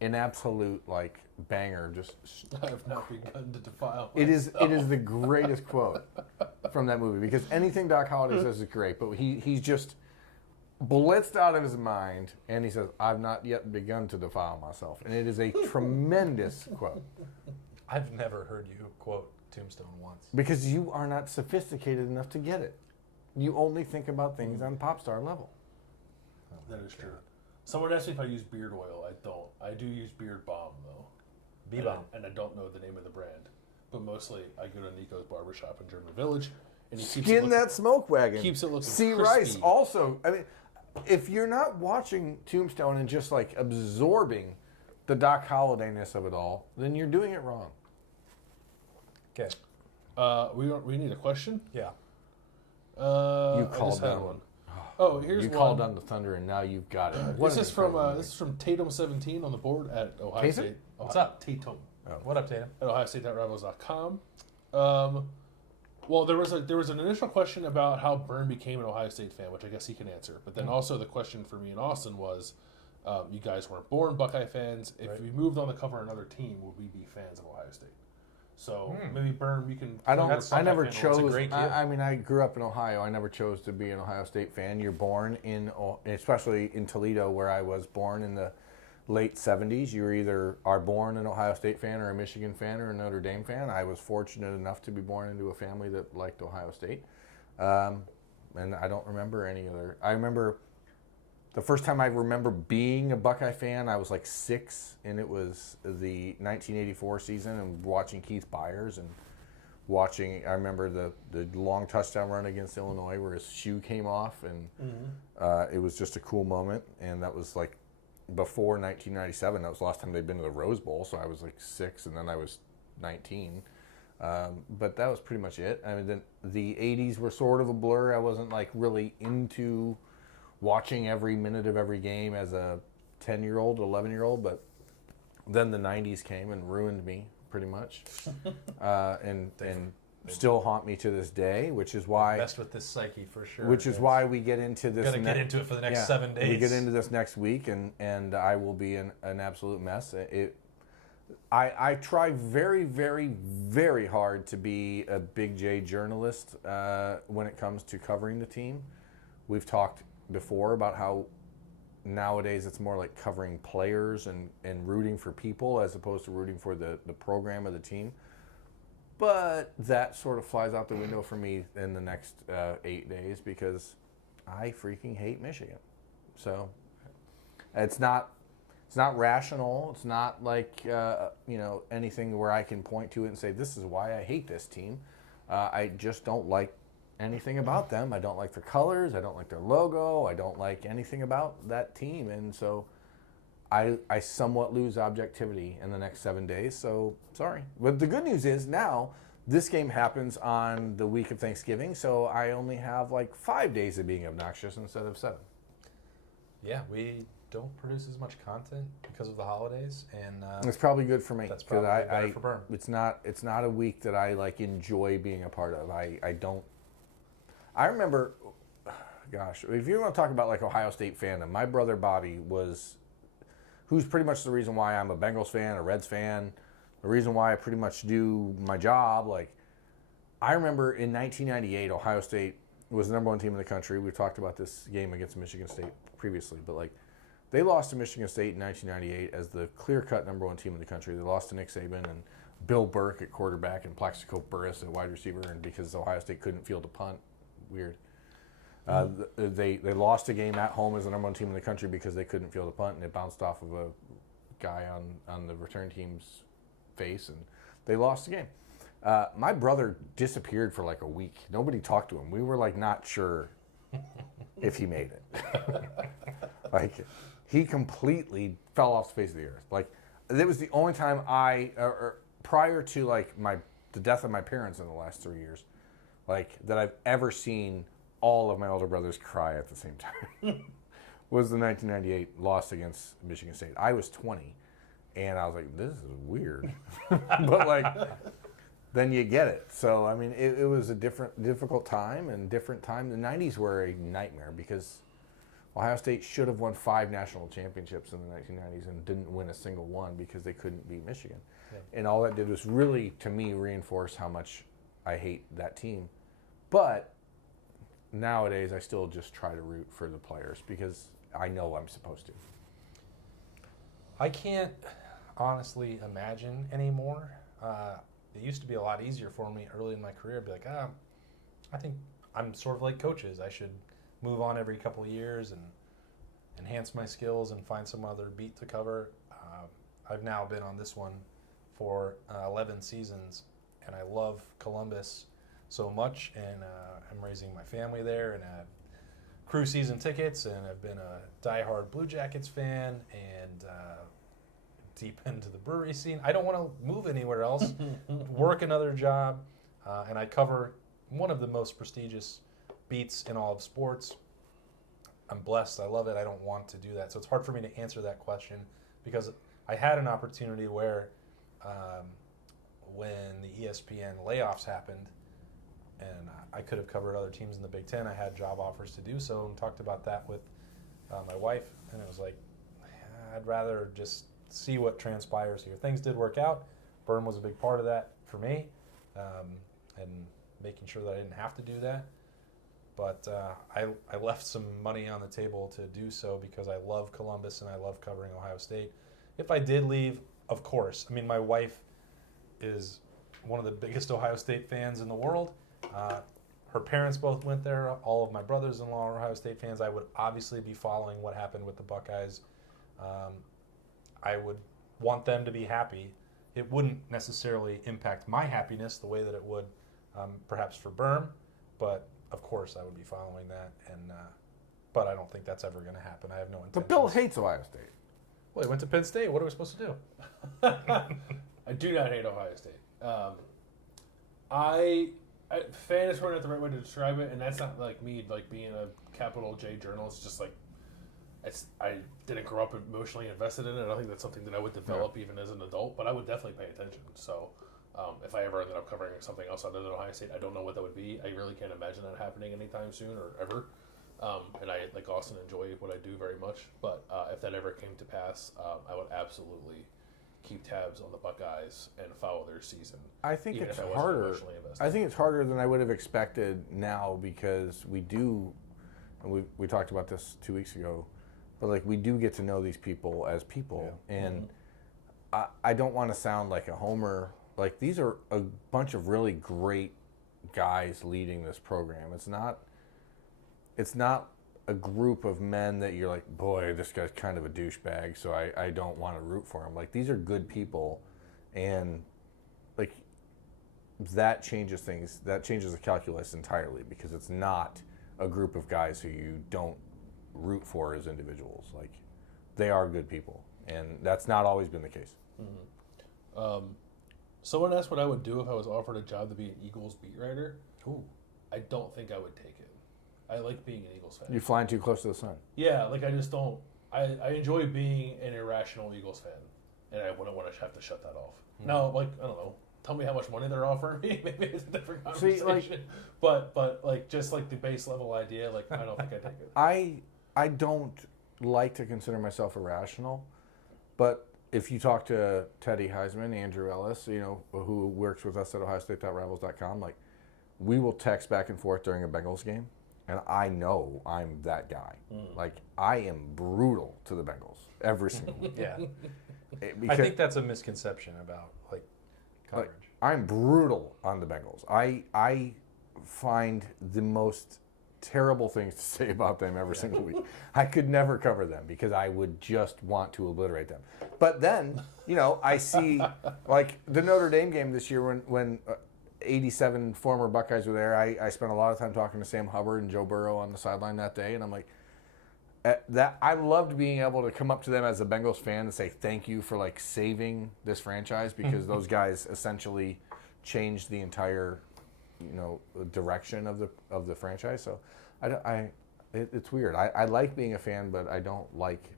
an absolute like banger. Just I have not begun to defile. it is the greatest quote from that movie because anything Doc Holliday says is great, but he's just blitzed out of his mind and he says, "I've not yet begun to defile myself," and it is a tremendous quote I've never heard you quote Tombstone once. because you are not sophisticated enough to get it. You only think about things on pop star level. That is true. Someone asked me if I use beard oil. I don't. I do use Beard Balm though. B-Bomb. And I don't know the name of the brand, but mostly I go to Nico's barbershop in German Village, and he keeps Skin that smoke wagon. Keeps it looking See, crispy. Rice also. I mean, if you're not watching Tombstone and just like absorbing the Doc Holliday-ness of it all, then you're doing it wrong. Okay. We need a question. Yeah. You I called just had down one. Oh, here's you one. called on the Thunder, and now you've got it. What This is an incredible from Tatum17 on the board at Ohio Tatum? State. What's up? Tatum. What up, Tatum? At OhioState.Rivals.com. Well, there was an initial question about how Byrne became an Ohio State fan, which I guess he can answer. But then also the question for me and Austin was, you guys weren't born Buckeye fans. If we moved on to cover another team, would we be fans of Ohio State? So maybe Byrne, you can. I don't. Buckeye I never fan. chose. a great kid. I mean, I grew up in Ohio. I never chose to be an Ohio State fan. You're born in, especially in Toledo, where I was born in the late '70s. You either are born an Ohio State fan, or a Michigan fan, or a Notre Dame fan. I was fortunate enough to be born into a family that liked Ohio State, and I don't remember any other. I remember the first time I remember being a Buckeye fan, I was like 6, and it was the 1984 season, and watching Keith Byers and watching. I remember the long touchdown run against Illinois where his shoe came off, and it was just a cool moment. And that was like before 1997. That was the last time they'd been to the Rose Bowl, so I was like 6, and then I was 19. But that was pretty much it. I mean, then the 80s were sort of a blur. I wasn't like really into watching every minute of every game as a 10-year-old, 11-year-old, but then the 90s came and ruined me pretty much, and still haunt me to this day, which is why Messed with this psyche for sure. which is why we get into this. Gotta get into it for the next 7 days. We get into this next week, and I will be an absolute mess. I try very, very, very hard to be a Big J journalist when it comes to covering the team. We've talked before about how nowadays it's more like covering players and rooting for people as opposed to rooting for the program of the team. But that sort of flies out the window for me in the next 8 days because I freaking hate Michigan. So it's not rational. It's not like anything where I can point to it and say this is why I hate this team. I just don't like anything about them. I don't like their colors. I don't like their logo. I don't like anything about that team. And so I somewhat lose objectivity in the next 7 days. So sorry. But the good news is now this game happens on the week of Thanksgiving. So I only have like 5 days of being obnoxious instead of 7. Yeah, we don't produce as much content because of the holidays, and It's probably good for me. that's probably better for Byrne. It's not a week that I like enjoy being a part of. I don't. I remember, gosh, if you want to talk about like Ohio State fandom, my brother Bobby who's pretty much the reason why I'm a Bengals fan, a Reds fan, the reason why I pretty much do my job. Like, I remember in 1998, Ohio State was the #1 team in the country. We've talked about this game against Michigan State previously, but like, they lost to Michigan State in 1998 as the clear-cut #1 team in the country. They lost to Nick Saban and Bill Burke at quarterback and Plaxico Burress at wide receiver, and because Ohio State couldn't field a punt. Weird. They lost a game at home as the #1 team in the country because they couldn't field a punt, and it bounced off of a guy on the return team's face, and they lost the game. My brother disappeared for like a week. Nobody talked to him. We were like not sure if he made it. Like, he completely fell off the face of the earth. Like, it was the only time prior to like the death of my parents in the last 3 years, like, that I've ever seen all of my older brothers cry at the same time. Was the 1998 loss against Michigan State. I was 20, and I was like, this is weird. But like, then you get it. So I mean, it was a difficult time and different time. The 90s were a nightmare because Ohio State should have won 5 national championships in the 1990s and didn't win a single one because they couldn't beat Michigan. Yeah. And all that did was really, to me, reinforce how much I hate that team. But nowadays, I still just try to root for the players because I know I'm supposed to. I can't honestly imagine anymore. It used to be a lot easier for me early in my career. I'd be like, I think I'm sort of like coaches. I should move on every couple of years. And enhance my skills and find some other beat to cover. I've now been on this one for 11 seasons, and I love Columbus so much, and I'm raising my family there, and I have crew season tickets, and I've been a diehard Blue Jackets fan, and deep into the brewery scene. I don't want to move anywhere else, work another job, and I cover one of the most prestigious beats in all of sports. I'm blessed. I love it. I don't want to do that. So it's hard for me to answer that question because I had an opportunity where when the ESPN layoffs happened and I could have covered other teams in the Big Ten, I had job offers to do so and talked about that with my wife. And it was like, I'd rather just see what transpires here. Things did work out. Berm was a big part of that for me, and making sure that I didn't have to do that. But I left some money on the table to do so because I love Columbus and I love covering Ohio State. If I did leave, of course. I mean, my wife is one of the biggest Ohio State fans in the world. Her parents both went there. All of my brothers-in-law are Ohio State fans. I would obviously be following what happened with the Buckeyes. I would want them to be happy. It wouldn't necessarily impact my happiness the way that it would perhaps for Berm, but of course I would be following that. And but I don't think that's ever going to happen. I have no intention. But Bill hates Ohio State. Well, he went to Penn State. What are we supposed to do? I do not hate Ohio State. Fan is probably not the right way to describe it, and that's not like me, like being a capital J journalist. Just like I didn't grow up emotionally invested in it. I don't think that's something that I would develop even as an adult, but I would definitely pay attention. So if I ever ended up covering something else other than Ohio State, I don't know what that would be. I really can't imagine that happening anytime soon or ever. And I, like Austin, enjoy what I do very much. But if that ever came to pass, I would absolutely keep tabs on the Buckeyes and follow their season. I think it's harder. I think it's harder than I would have expected now because we do, and we talked about this 2 weeks ago, but like we do get to know these people as people. Yeah. And I don't want to sound like a homer. Like these are a bunch of really great guys leading this program. It's not a group of men that you're like, boy, this guy's kind of a douchebag, so I don't want to root for him. Like, these are good people, and, like, that changes things. That changes the calculus entirely because it's not a group of guys who you don't root for as individuals. Like, they are good people, and that's not always been the case. Mm-hmm. Someone asked what I would do if I was offered a job to be an Eagles beat writer. Ooh. I don't think I would take it. I like being an Eagles fan. You're flying too close to the sun. Yeah, like I just don't. I enjoy being an irrational Eagles fan, and I wouldn't want to have to shut that off. Mm-hmm. No, like I don't know. Tell me how much money they're offering me. Maybe it's a different conversation. See, like, but like just like the base level idea, like I don't think I take it. I don't like to consider myself irrational, but if you talk to Teddy Heisman, Andrew Ellis, who works with us at OhioState.Rivals.com, like we will text back and forth during a Bengals game. And I know I'm that guy. Like, I am brutal to the Bengals every single week. Yeah. I think that's a misconception about, like, coverage. Like, I'm brutal on the Bengals. I find the most terrible things to say about them every single week. I could never cover them because I would just want to obliterate them. But then, I see, like, the Notre Dame game this year when 87 former Buckeyes were there. I spent a lot of time talking to Sam Hubbard and Joe Burrow on the sideline that day, and I'm like, I loved being able to come up to them as a Bengals fan and say thank you for like saving this franchise because those guys essentially changed the entire, direction of the franchise. So it's weird. I like being a fan, but I don't like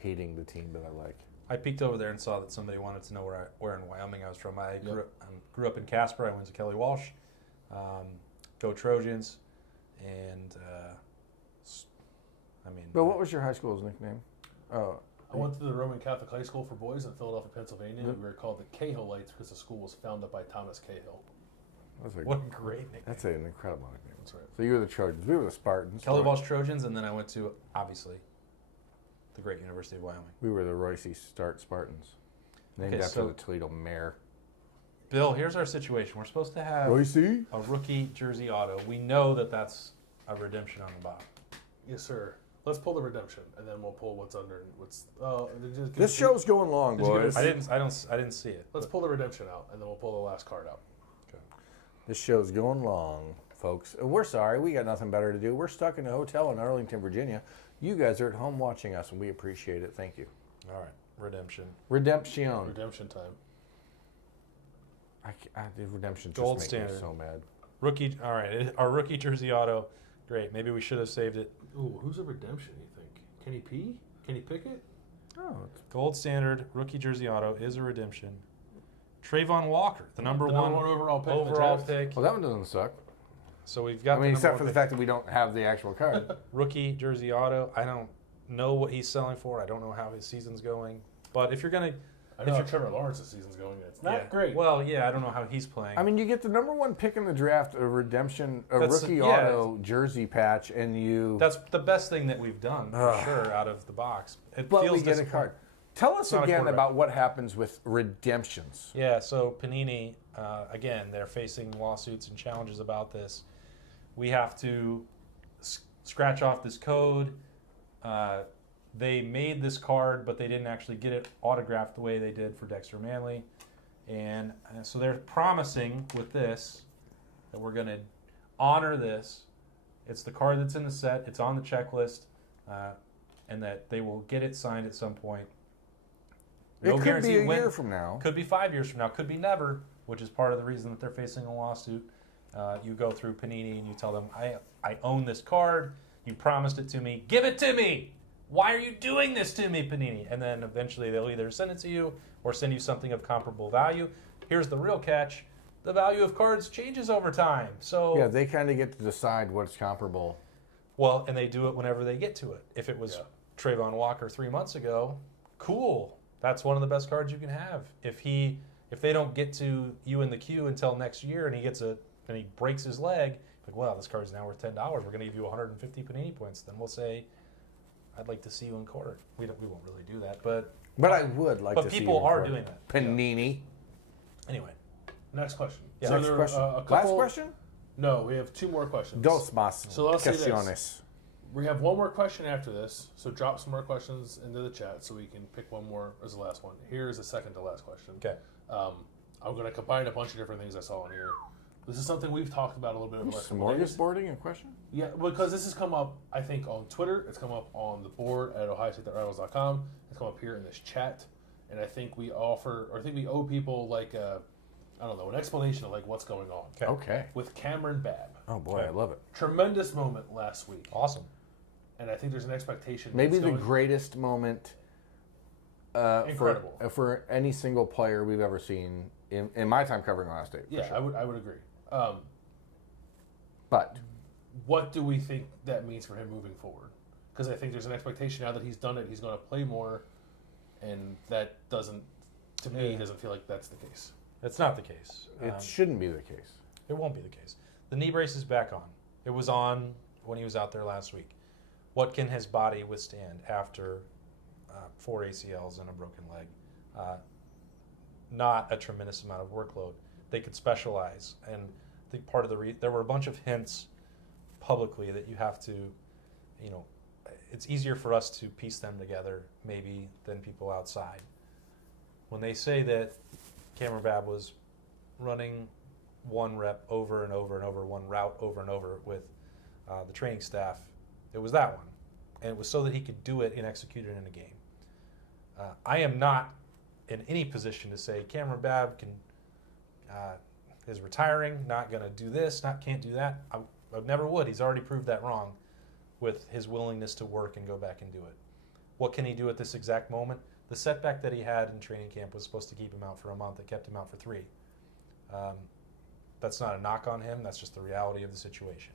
hating the team that I like. I peeked over there and saw that somebody wanted to know where in Wyoming I was from. I grew up in Casper. I went to Kelly Walsh. Go Trojans. And, But what was your high school's nickname? Oh, I went to the Roman Catholic High School for boys in Philadelphia, Pennsylvania. We were called the Cahillites because the school was founded by Thomas Cahill. What a great nickname. That's an incredible nickname. That's right. So you were the Trojans. We were the Spartans. Kelly Walsh Trojans, and then I went to, obviously, the great University of Wyoming. We were the Royce Start Spartans, named after the Toledo mayor. Bill, here's our situation. We're supposed to have Royce? A rookie jersey auto. We know that that's a redemption on the bottom. Yes, sir. Let's pull the redemption, and then we'll pull what's under. This show's going long, Did you get boys. a- I didn't see it. Let's pull the redemption out, and then we'll pull the last card out. This show's going long, folks. We're sorry. We got nothing better to do. We're stuck in a hotel in Arlington, Virginia. You guys are at home watching us, and we appreciate it. Thank you. All right, redemption. Redemption. Redemption time. The redemption just Gold makes standard. me so mad. Rookie. All right, our rookie jersey auto. Great. Maybe we should have saved it. Ooh, who's a redemption? You think? Kenny P? Kenny Pickett? Oh, Gold standard rookie jersey auto is a redemption. Trayvon Walker, the number one overall pick. in the overall draft. pick. well, that one doesn't suck. So we've got. I mean, the except number for one the pick. fact that we don't have the actual card. Rookie jersey auto. I don't know what he's selling for. I don't know how his season's going. But if you're gonna, I know how Trevor Lawrence's season's going. It's not great. Well, yeah, I don't know how he's playing. I mean, you get the number one pick in the draft, a redemption, a That's- rookie yeah. auto jersey patch, and you. that's the best thing that we've done for Ugh. sure out of the box. It but feels we get a disappointing. card. Tell us Not a again quarterback. about what happens with redemptions. Yeah, so Panini, again, they're facing lawsuits and challenges about this. We have to scratch off this code. They made this card, but they didn't actually get it autographed the way they did for Dexter Manley. And so they're promising with this that we're going to honor this. It's the card that's in the set. It's on the checklist. And that they will get it signed at some point. It could guarantee be a when. year from now. Could be 5 years from now. Could be never, which is part of the reason that they're facing a lawsuit. You go through Panini and you tell them, I own this card. You promised it to me. Give it to me. Why are you doing this to me, Panini? And then eventually they'll either send it to you or send you something of comparable value. Here's the real catch. The value of cards changes over time. So Yeah, they kind of get to decide what's comparable. well, and they do it whenever they get to it. If it was Trayvon Walker 3 months ago, cool. That's one of the best cards you can have. If they don't get to you in the queue until next year and he breaks his leg, like, well, this card's now worth $10. We're going to give you 150 Panini points. Then we'll say, I'd like to see you in court. We won't really do that, but I would like to see. But people you in are court. doing that. Panini. Anyway, Next question. Yeah. Next there are, question. a Last couple- question. No, we have two more questions. Dos más So let's say this. questiones. We have one more question after this, so drop some more questions into the chat so we can pick one more as the last one. Here is the second to last question. okay. I'm going to combine a bunch of different things I saw in here. This is something we've talked about a little bit over the last couple days. Smorgasbording a question? Yeah, because this has come up, I think, on Twitter. It's come up on the board at OhioState.Rivals.com. It's come up here in this chat. And I think we owe people like an explanation of like what's going on. Okay. With Cameron Babb. Oh boy, Okay. I love it. Tremendous moment last week. Awesome. And I think there's an expectation. Maybe that's the going- greatest moment Incredible. for any single player we've ever seen in my time covering Ohio State. for Yeah, sure. I would agree. But What do we think that means for him moving forward? Because I think there's an expectation now that he's done it, he's going to play more, and that doesn't, to me, doesn't feel like that's the case. It's not the case. it shouldn't be the case. It won't be the case. The knee brace is back on. It was on when he was out there last week. What can his body withstand after 4 ACLs and a broken leg? Not a tremendous amount of workload. They could specialize, and I think part of there were a bunch of hints publicly that you have to, it's easier for us to piece them together maybe than people outside. When they say that Cameron Babb was running one rep over and over and over, one route over and over with the training staff, it was that one. And it was so that he could do it and execute it in a game. I am not in any position to say Cameron Babb is retiring, not going to do this, can't do that. I never would. He's already proved that wrong with his willingness to work and go back and do it. What can he do at this exact moment? The setback that he had in training camp was supposed to keep him out for a month. It kept him out for 3. That's not a knock on him. That's just the reality of the situation.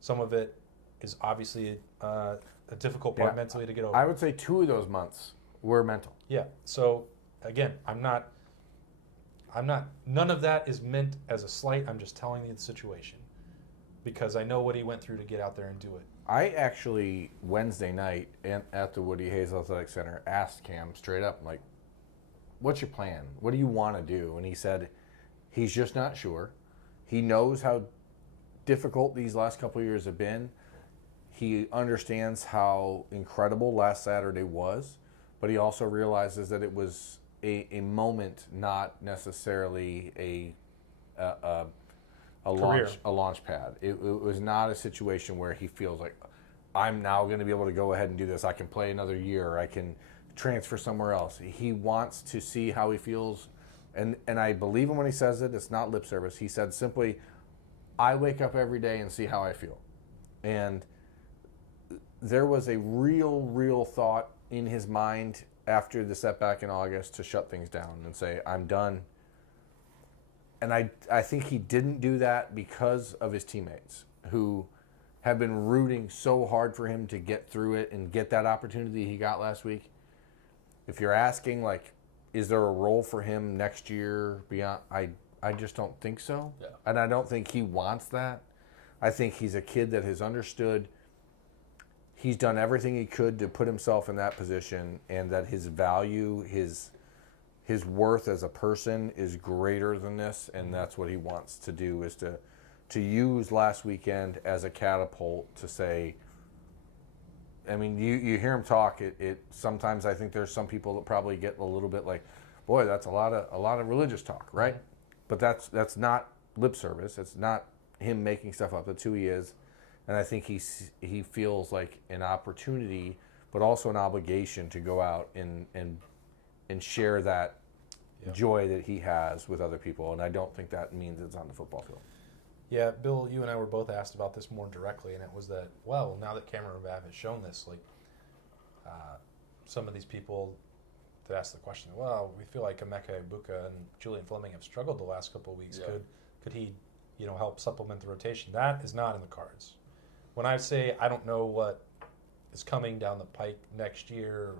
Some of it is obviously a difficult part mentally to get over. I would say 2 of those months were mental. Yeah. So again, none of that is meant as a slight. I'm just telling you the situation because I know what he went through to get out there and do it. I actually, Wednesday night at the Woody Hayes Athletic Center, asked Cam straight up, like, what's your plan? What do you want to do? And he said he's just not sure. He knows how difficult these last couple of years have been. He understands how incredible last Saturday was, but he also realizes that it was a moment, not necessarily a launch pad. It was not a situation where he feels like, I'm now going to be able to go ahead and do this. I can play another year. Or I can transfer somewhere else. He wants to see how he feels, and I believe him when he says it. It's not lip service. He said simply, I wake up every day and see how I feel. And there was a real thought in his mind after the setback in August to shut things down and say, I'm done. And I think he didn't do that because of his teammates who have been rooting so hard for him to get through it and get that opportunity he got last week. If you're asking, like, is there a role for him next year beyond, I just don't think so. Yeah. And I don't think he wants that. I think he's a kid that has understood he's done everything he could to put himself in that position, and that his value, his worth as a person is greater than this, and that's what he wants to do, is to use last weekend as a catapult to say, I mean, you hear him talk, it sometimes I think there's some people that probably get a little bit like, boy, that's a lot of religious talk, right? But that's not lip service. It's not him making stuff up. That's who he is. And I think he feels like an opportunity, but also an obligation to go out and share that joy that he has with other people. And I don't think that means it's on the football field. Yeah, Bill, you and I were both asked about this more directly, and it was that, well, now that Cameron Babb has shown this, like, some of these people that asked the question, well, we feel like Emeka Egbuka and Julian Fleming have struggled the last couple of weeks. Yeah. Could he, help supplement the rotation? That is not in the cards. When I say I don't know what is coming down the pike next year,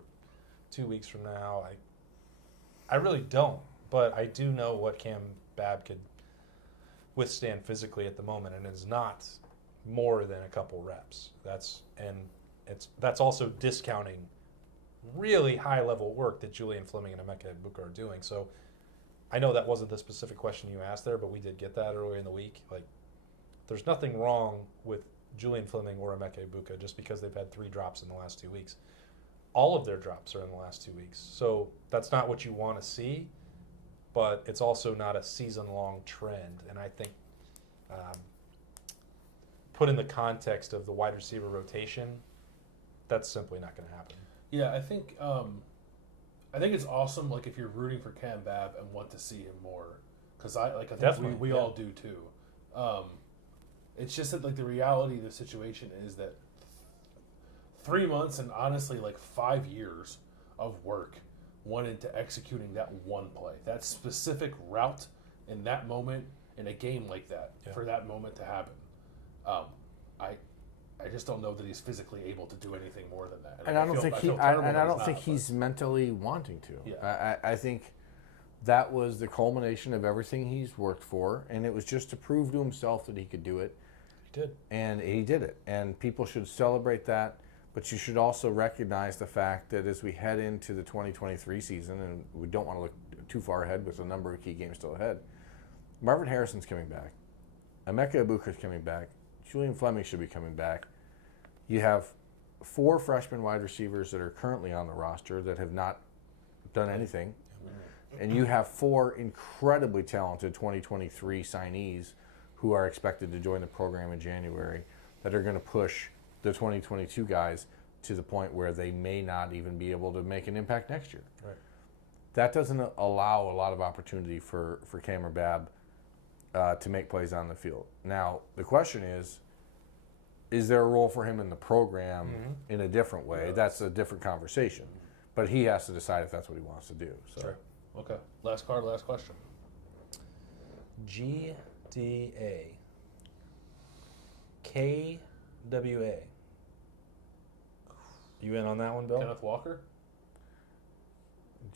2 weeks from now, I really don't. But I do know what Cam Babb could withstand physically at the moment, and it's not more than a couple reps. That's also discounting really high level work that Julian Fleming and Emeka Egbuka are doing. So I know that wasn't the specific question you asked there, but we did get that earlier in the week. Like, there's nothing wrong with Julian Fleming or Emeka Egbuka just because they've had 3 drops in the last 2 weeks. All of their drops are in the last 2 weeks. So that's not what you want to see, but it's also not a season-long trend. And I think put in the context of the wide receiver rotation, that's simply not going to happen. Yeah, I think it's awesome. Like, if you're rooting for Cam Babb and want to see him more, because I think we all do too. It's just that, like, the reality of the situation is that 3 months and honestly like 5 years of work went into executing that one play, that specific route in that moment in a game like that, for that moment to happen. I just don't know that he's physically able to do anything more than that. And I don't think he's mentally wanting to. Yeah. I think that was the culmination of everything he's worked for, and it was just to prove to himself that he could do it. He did. And he did it. And people should celebrate that, but you should also recognize the fact that as we head into the 2023 season, and we don't want to look too far ahead with a number of key games still ahead, Marvin Harrison's coming back. Emeka Egbuka's coming back. Julian Fleming should be coming back. You have 4 freshman wide receivers that are currently on the roster that have not done anything. And you have 4 incredibly talented 2023 signees who are expected to join the program in January that are going to push the 2022 guys to the point where they may not even be able to make an impact next year. Right. That doesn't allow a lot of opportunity for Cameron Babb to make plays on the field. Now, the question is there a role for him in the program in a different way? That's a different conversation. But he has to decide if that's what he wants to do. So. Sure. Okay. Last question. GDA. KWA. You in on that one, Bill? Kenneth Walker?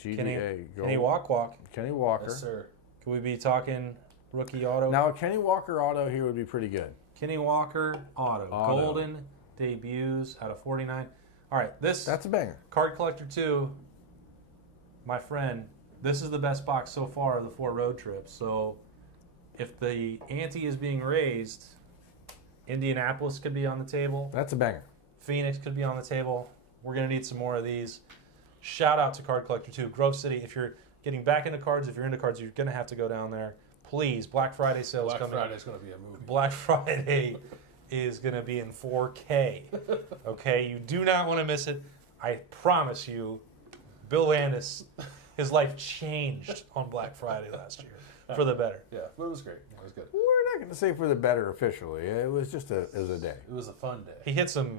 GDA. Kenny Walk. Kenny Walker. Yes, sir. Could we be talking rookie auto? Now, a Kenny Walker auto here would be pretty good. Kenny Walker auto. Golden debuts out of 49. All right, that's a banger. Card Collector 2, my friend, this is the best box so far of the 4 road trips. So if the ante is being raised, Indianapolis could be on the table. That's a banger. Phoenix could be on the table. We're going to need some more of these. Shout out to Card Collector 2. Grove City, if you're getting back into cards, if you're into cards, you're going to have to go down there. Please, Black Friday sales coming. Black Friday's going to be a movie. Black Friday is going to be in 4K. Okay? You do not want to miss it. I promise you, Bill Landis, his life changed on Black Friday last year for the better. Yeah, but it was great. It was good. We're not going to say for the better officially. It was just a day. It was a fun day. He hit some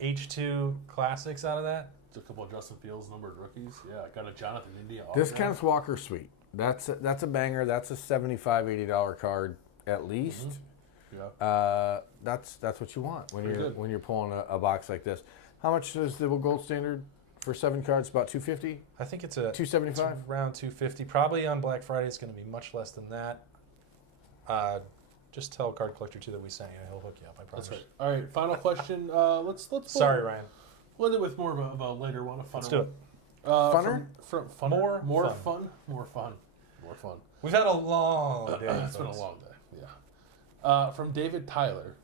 H2 classics out of that. A couple of Justin Fields numbered rookies. Yeah, I got a Jonathan India. Discounts Walker Suite. That's a banger. That's a $75, $80 card at least. Mm-hmm. Yeah. That's what you want when Pretty you're good. when you're pulling a box like this. How much is the gold standard for 7 cards? About $250, I think it's $275. around $250. Probably on Black Friday it's going to be much less than that. Just tell Card Collector 2 that we sang and he'll hook you up, I promise. That's right. All right, final question. Let's Sorry, Ryan. We'll end it with more of a later one, a funner Let's do it. one. More More fun. fun. We've had a long day. It's been a folks. long day. Yeah. From David Tyler.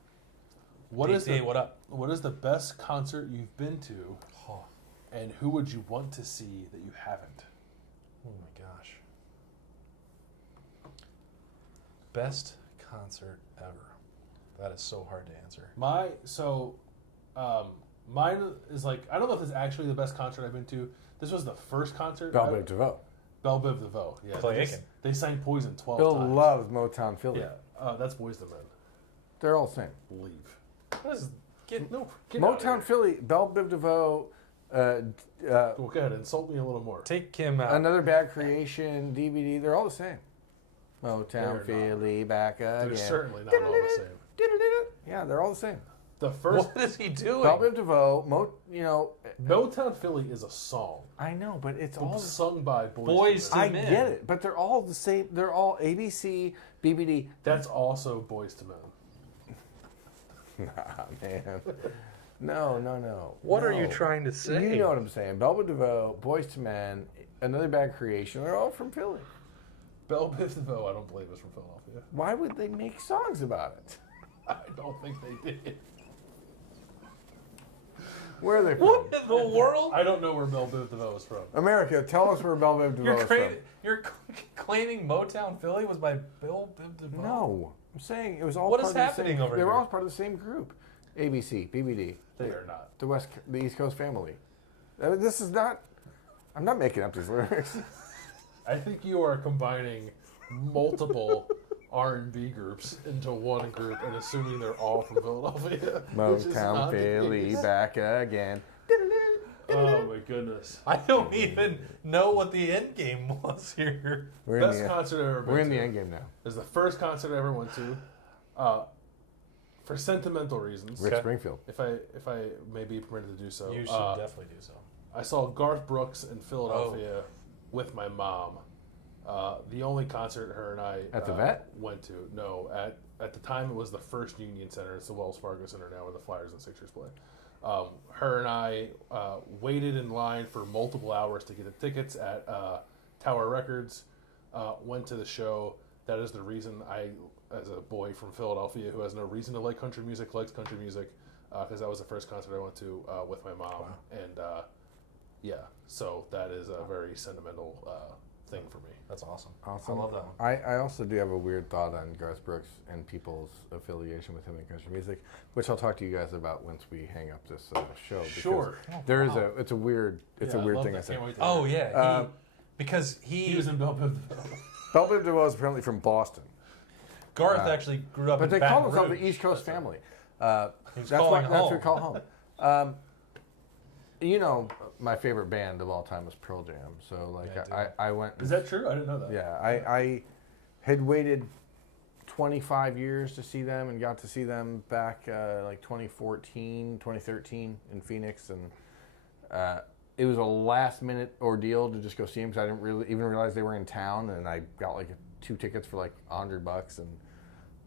What is what up? What is the best concert you've been to, Oh, and who would you want to see that you haven't? oh my gosh. Best concert ever. That is so hard to answer. Mine is like, I don't know if this is actually the best concert I've been to. This was the first concert. Bell Biv DeVoe. Bell Biv DeVoe. Yeah. Clay They, Aiken. they sang Poison 12 Bill times. loves Motown Philly. Yeah. That's Boyz II Men. They're all the same. Leave. Get Get out of Motown here. Philly, Bell Biv DeVoe, Well, go ahead, insult me a little more. take him out. Another Bad Creation, DVD. They're all the same. They're Motown not. Philly, back again. They're certainly not all the same. Yeah, they're all the same. The first What is he doing? Bell Biv DeVoe, Motown Philly is a song I know, but it's all. sung by Boyz Boys II to Men. I Men. get it, but they're all the same. They're all ABC, BBD. That's also Boyz II Men. Nah, man. No. What are No. you trying to say? You know what I'm saying. Bell Biv DeVoe, Boyz II Men, Another Bad Creation. They're all from Philly. Bell Biv DeVoe, I don't believe is from Philadelphia. Why would they make songs about it? I don't think they did. Where are they from? What in the world? I don't know where Bell Biv DeVoe is from. America, tell us where Bell Biv DeVoe is from. You're claiming Motown Philly was by Bill Biv DeVoe? No, I'm saying it was all. What part is of the happening same, over They were here? all part of the same group. ABC, BBD, They are not. the East Coast family. I mean, this is not. I'm not making up these lyrics. I think you are combining multiple R&B groups into one group and assuming they're all from Philadelphia. which is Motown not the Philly, case. back again. Oh my goodness. I don't even know what the end game was here. We're Best in the concert I've ever been we're in to. the end game now. Is the first concert I ever went to. For sentimental reasons. Rick Okay. Springfield. If I may be permitted to do so. You should definitely do so. I saw Garth Brooks in Philadelphia with my mom. The only concert her and I At the Vet? went to. No, at the time it was the First Union Center. It's the Wells Fargo Center now where the Flyers and Sixers play. Her and I waited in line for multiple hours to get the tickets at Tower Records. Went to the show. That is the reason I, as a boy from Philadelphia who has no reason to like country music, likes country music, because that was the first concert I went to with my mom. Wow. And yeah, so that is a very sentimental thing for me. That's awesome. Awesome. I love that one. I also do have a weird thought on Garth Brooks and people's affiliation with him in country music, which I'll talk to you guys about once we hang up this show. because Sure. There is it's a weird Yeah, I weird love thing that. I say. Can't wait to Oh hear it. yeah, because He was in Bell Biv DeVoe. Bell Biv DeVoe is apparently from Boston, Garth actually grew up but in they Baton call themselves Rouge. the East Coast family. He was That's calling what we home. call home. You know, my favorite band of all time was Pearl Jam. So like Yeah, I went. Is that true? I didn't know that. Yeah, I had waited 25 years to see them and got to see them back like 2014, 2013 in Phoenix. And it was a last minute ordeal to just go see them because I didn't really even realize they were in town. And I got like 2 tickets for like $100. And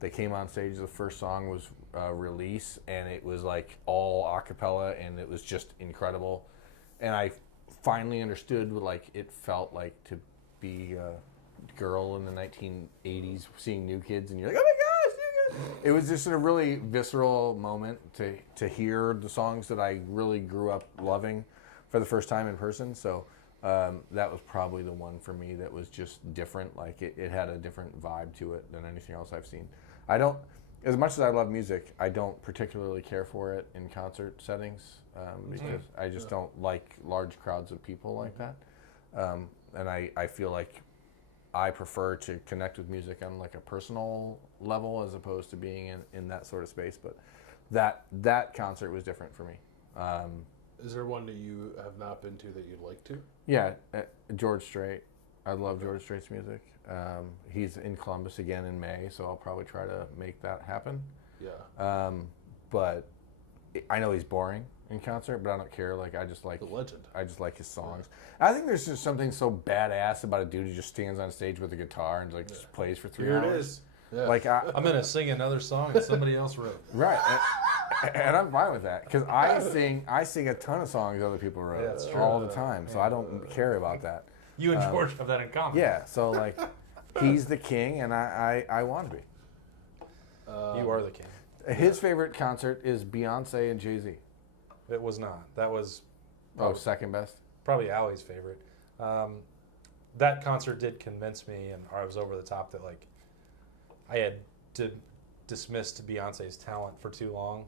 they came on stage. The first song was Release. And it was like all a cappella. And it was just incredible. And I finally understood what like it felt like to be a girl in the 1980s seeing New Kids, and you're like, oh my gosh, New it was just a really visceral moment to hear the songs that I really grew up loving for the first time in person. So that was probably the one for me that was just different. Like it had a different vibe to it than anything else I've seen. I don't, as much as I love music, I don't particularly care for it in concert settings because I just don't like large crowds of people like that. And I feel like I prefer to connect with music on like a personal level as opposed to being in that sort of space. But that concert was different for me. Is there one that you have not been to that you'd like to? Yeah, George Strait. I love George Strait's music. He's in Columbus again in May, so I'll probably try to make that happen. Yeah. But I know he's boring in concert, but I don't care. Like I just like The legend. I just like his songs. I think there's just something so badass about a dude who just stands on stage with a guitar and like just plays for 3 Here hours. it is. Yeah. Like I'm gonna sing another song that somebody else wrote. right, and I'm fine with that because I sing a ton of songs other people wrote Yeah, that's true. all the time, so I don't care about that. You and George have that in common. Yeah, so like he's the king, and I want to be. You are the king. His favorite concert is Beyonce and Jay-Z. It was not. That was Second best. probably Allie's favorite. That concert did convince me, and I was over the top that like I had dismissed Beyonce's talent for too long.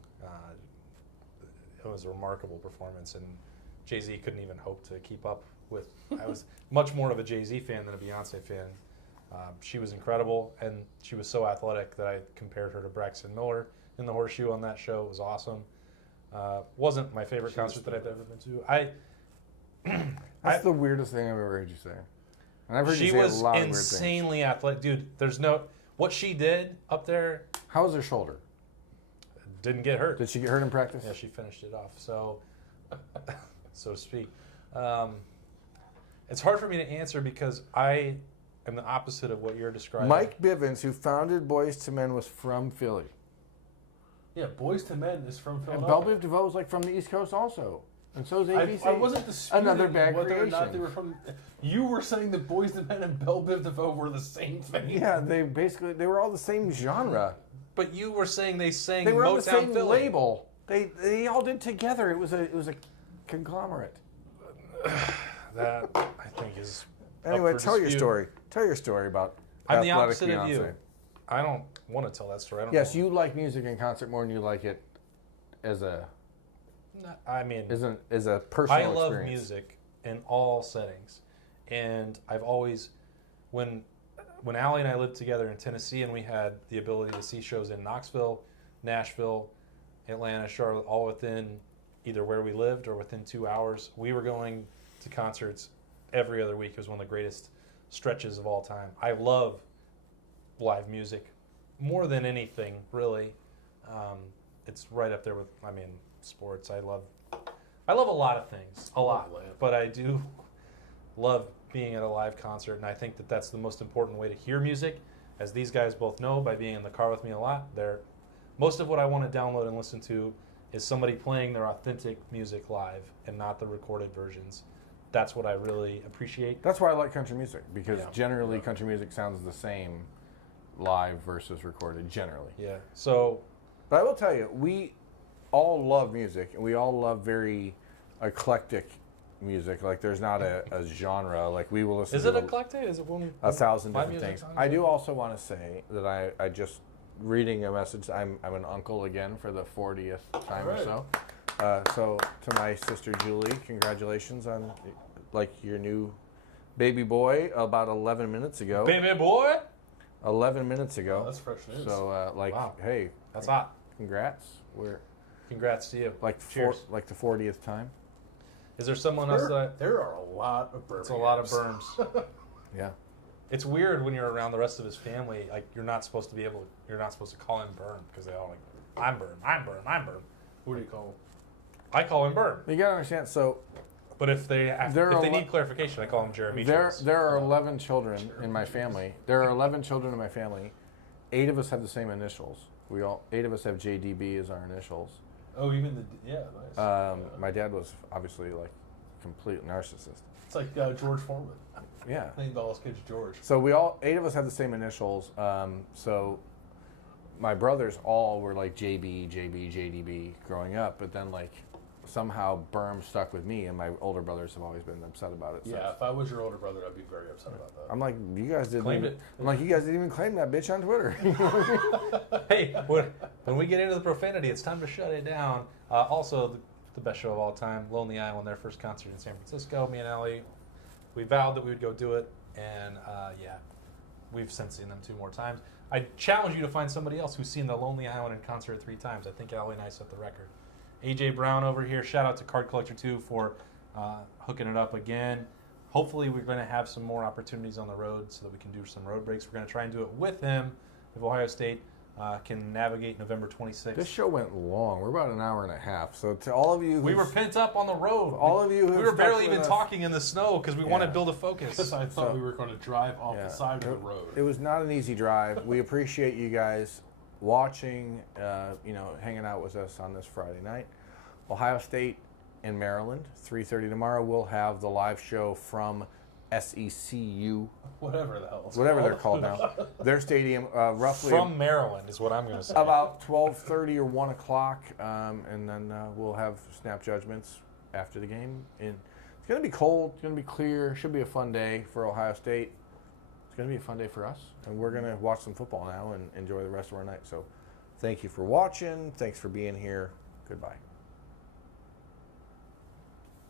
It was a remarkable performance, and Jay-Z couldn't even hope to keep up with. I was much more of a Jay-Z fan than a Beyonce fan. She was incredible, and she was so athletic that I compared her to Braxton Miller in the Horseshoe on that show. It was awesome. Wasn't my favorite concert that I've ever been to. That's the weirdest thing I've ever heard you say. And I've heard you She say a was lot of weird things. insanely athletic. Dude, there's no... What she did up there How was her shoulder? didn't get hurt. Did she get hurt in practice? Yeah, she finished it off. So, so to speak. It's hard for me to answer because I am the opposite of what you're describing. Mike Bivens, who founded Boys to Men, was from Philly. Yeah, Boys to Men is from And Philadelphia. Belle Biv DeVoe was like from the East Coast also. And so is ABC. I wasn't disputing Another bad whether or not creation. they were from. You were saying that Boys to Men and Belle Biv DeVoe were the same thing. Yeah, they were all the same genre. But you were saying they sang They were on the Motown same Philly. label. They all did together. It was a conglomerate. That I think is. Anyway, up for tell your dispute. story. Tell your story about I'm the athletic opposite of Beyonce. you. I don't want to tell that story. I don't Yes, know. you like music in concert more than you like it as a I mean, as a personal I love experience. music in all settings, and I've always, when Allie and I lived together in Tennessee, and we had the ability to see shows in Knoxville, Nashville, Atlanta, Charlotte, all within either where we lived or within 2 hours. We were going to concerts every other week. It was one of the greatest stretches of all time. I love live music more than anything, really. It's right up there with, I mean, sports. I love a lot of things, a lot, but I do love being at a live concert, and I think that that's the most important way to hear music, as these guys both know by being in the car with me a lot. Most of what I want to download and listen to is somebody playing their authentic music live and not the recorded versions. That's what I really appreciate. That's why I like country music, because Yeah. generally country music sounds the same live versus recorded, generally. Yeah. So But I will tell you, we all love music, and we all love very eclectic music. Like, there's not a genre. Like, we will listen is to it eclectic? Is it one? 1,000 my different music things. on I it? do also want to say that I just reading a message. I'm an uncle again for the 40th time or Alright. so. So to my sister Julie, congratulations on like your new baby boy about 11 minutes ago. Baby boy. 11 minutes Oh, ago. that's fresh news. So Wow. hey, That's hot. congrats. We're Congrats to you. like Cheers. like the 40th time. Is there someone else that? There are a lot of Birminghams. It's a lot of berms. Yeah. It's weird when you're around the rest of his family. Like you're not supposed to call him Berm because they all like, I'm Berm, I'm Berm, I'm Berm. Who do you call them? I call him Berm. You gotta understand. So But if they There are need clarification, I call him Jeremy. there are 11 children in my family. There are 11 children in my family. 8 of us have the same initials. 8 of us have JDB as our initials. Oh, even nice. Yeah. My dad was obviously like complete narcissist. It's like George Foreman. Yeah. Named all his kids George. So 8 of us have the same initials. So my brothers all were like JB, JDB growing up, but then like somehow Berm stuck with me, and my older brothers have always been upset about it. Yeah, if I was your older brother, I'd be very upset about that. I'm like, you guys didn't. Claimed it. I'm like, you guys didn't even claim that bitch on Twitter. Hey, when we get into the profanity, it's time to shut it down. Also, the best show of all time, Lonely Island, their first concert in San Francisco. Me and Allie, we vowed that we would go do it, and yeah, we've since seen them 2 more times. I challenge you to find somebody else who's seen the Lonely Island in concert 3 times. I think Allie and I set the record. AJ Brown over here, shout out to Card Collector 2 for hooking it up again. Hopefully we're going to have some more opportunities on the road so that we can do some road breaks. We're going to try and do it with him if Ohio State can navigate November 26th. This show went long. We're about an hour and a half. So to all of you, We were pent up on the road. all of you, who We were stuck barely with even us- talking in the snow because we wanted to build a focus. Because I thought So- we were going to drive off Yeah. the side of the road. It was not an easy drive. We appreciate you guys watching, hanging out with us on this Friday night. Ohio State and Maryland, 3:30 tomorrow. We'll have the live show from SECU, Whatever the hell it's whatever they're called now. Their stadium, roughly From Maryland is what I'm going to say. about 12:30 or 1 o'clock, and then we'll have snap judgments after the game. And it's going to be cold. It's going to be clear. Should be a fun day for Ohio State. It's going to be a fun day for us, and we're going to watch some football now and enjoy the rest of our night. So, thank you for watching. Thanks for being here. Goodbye.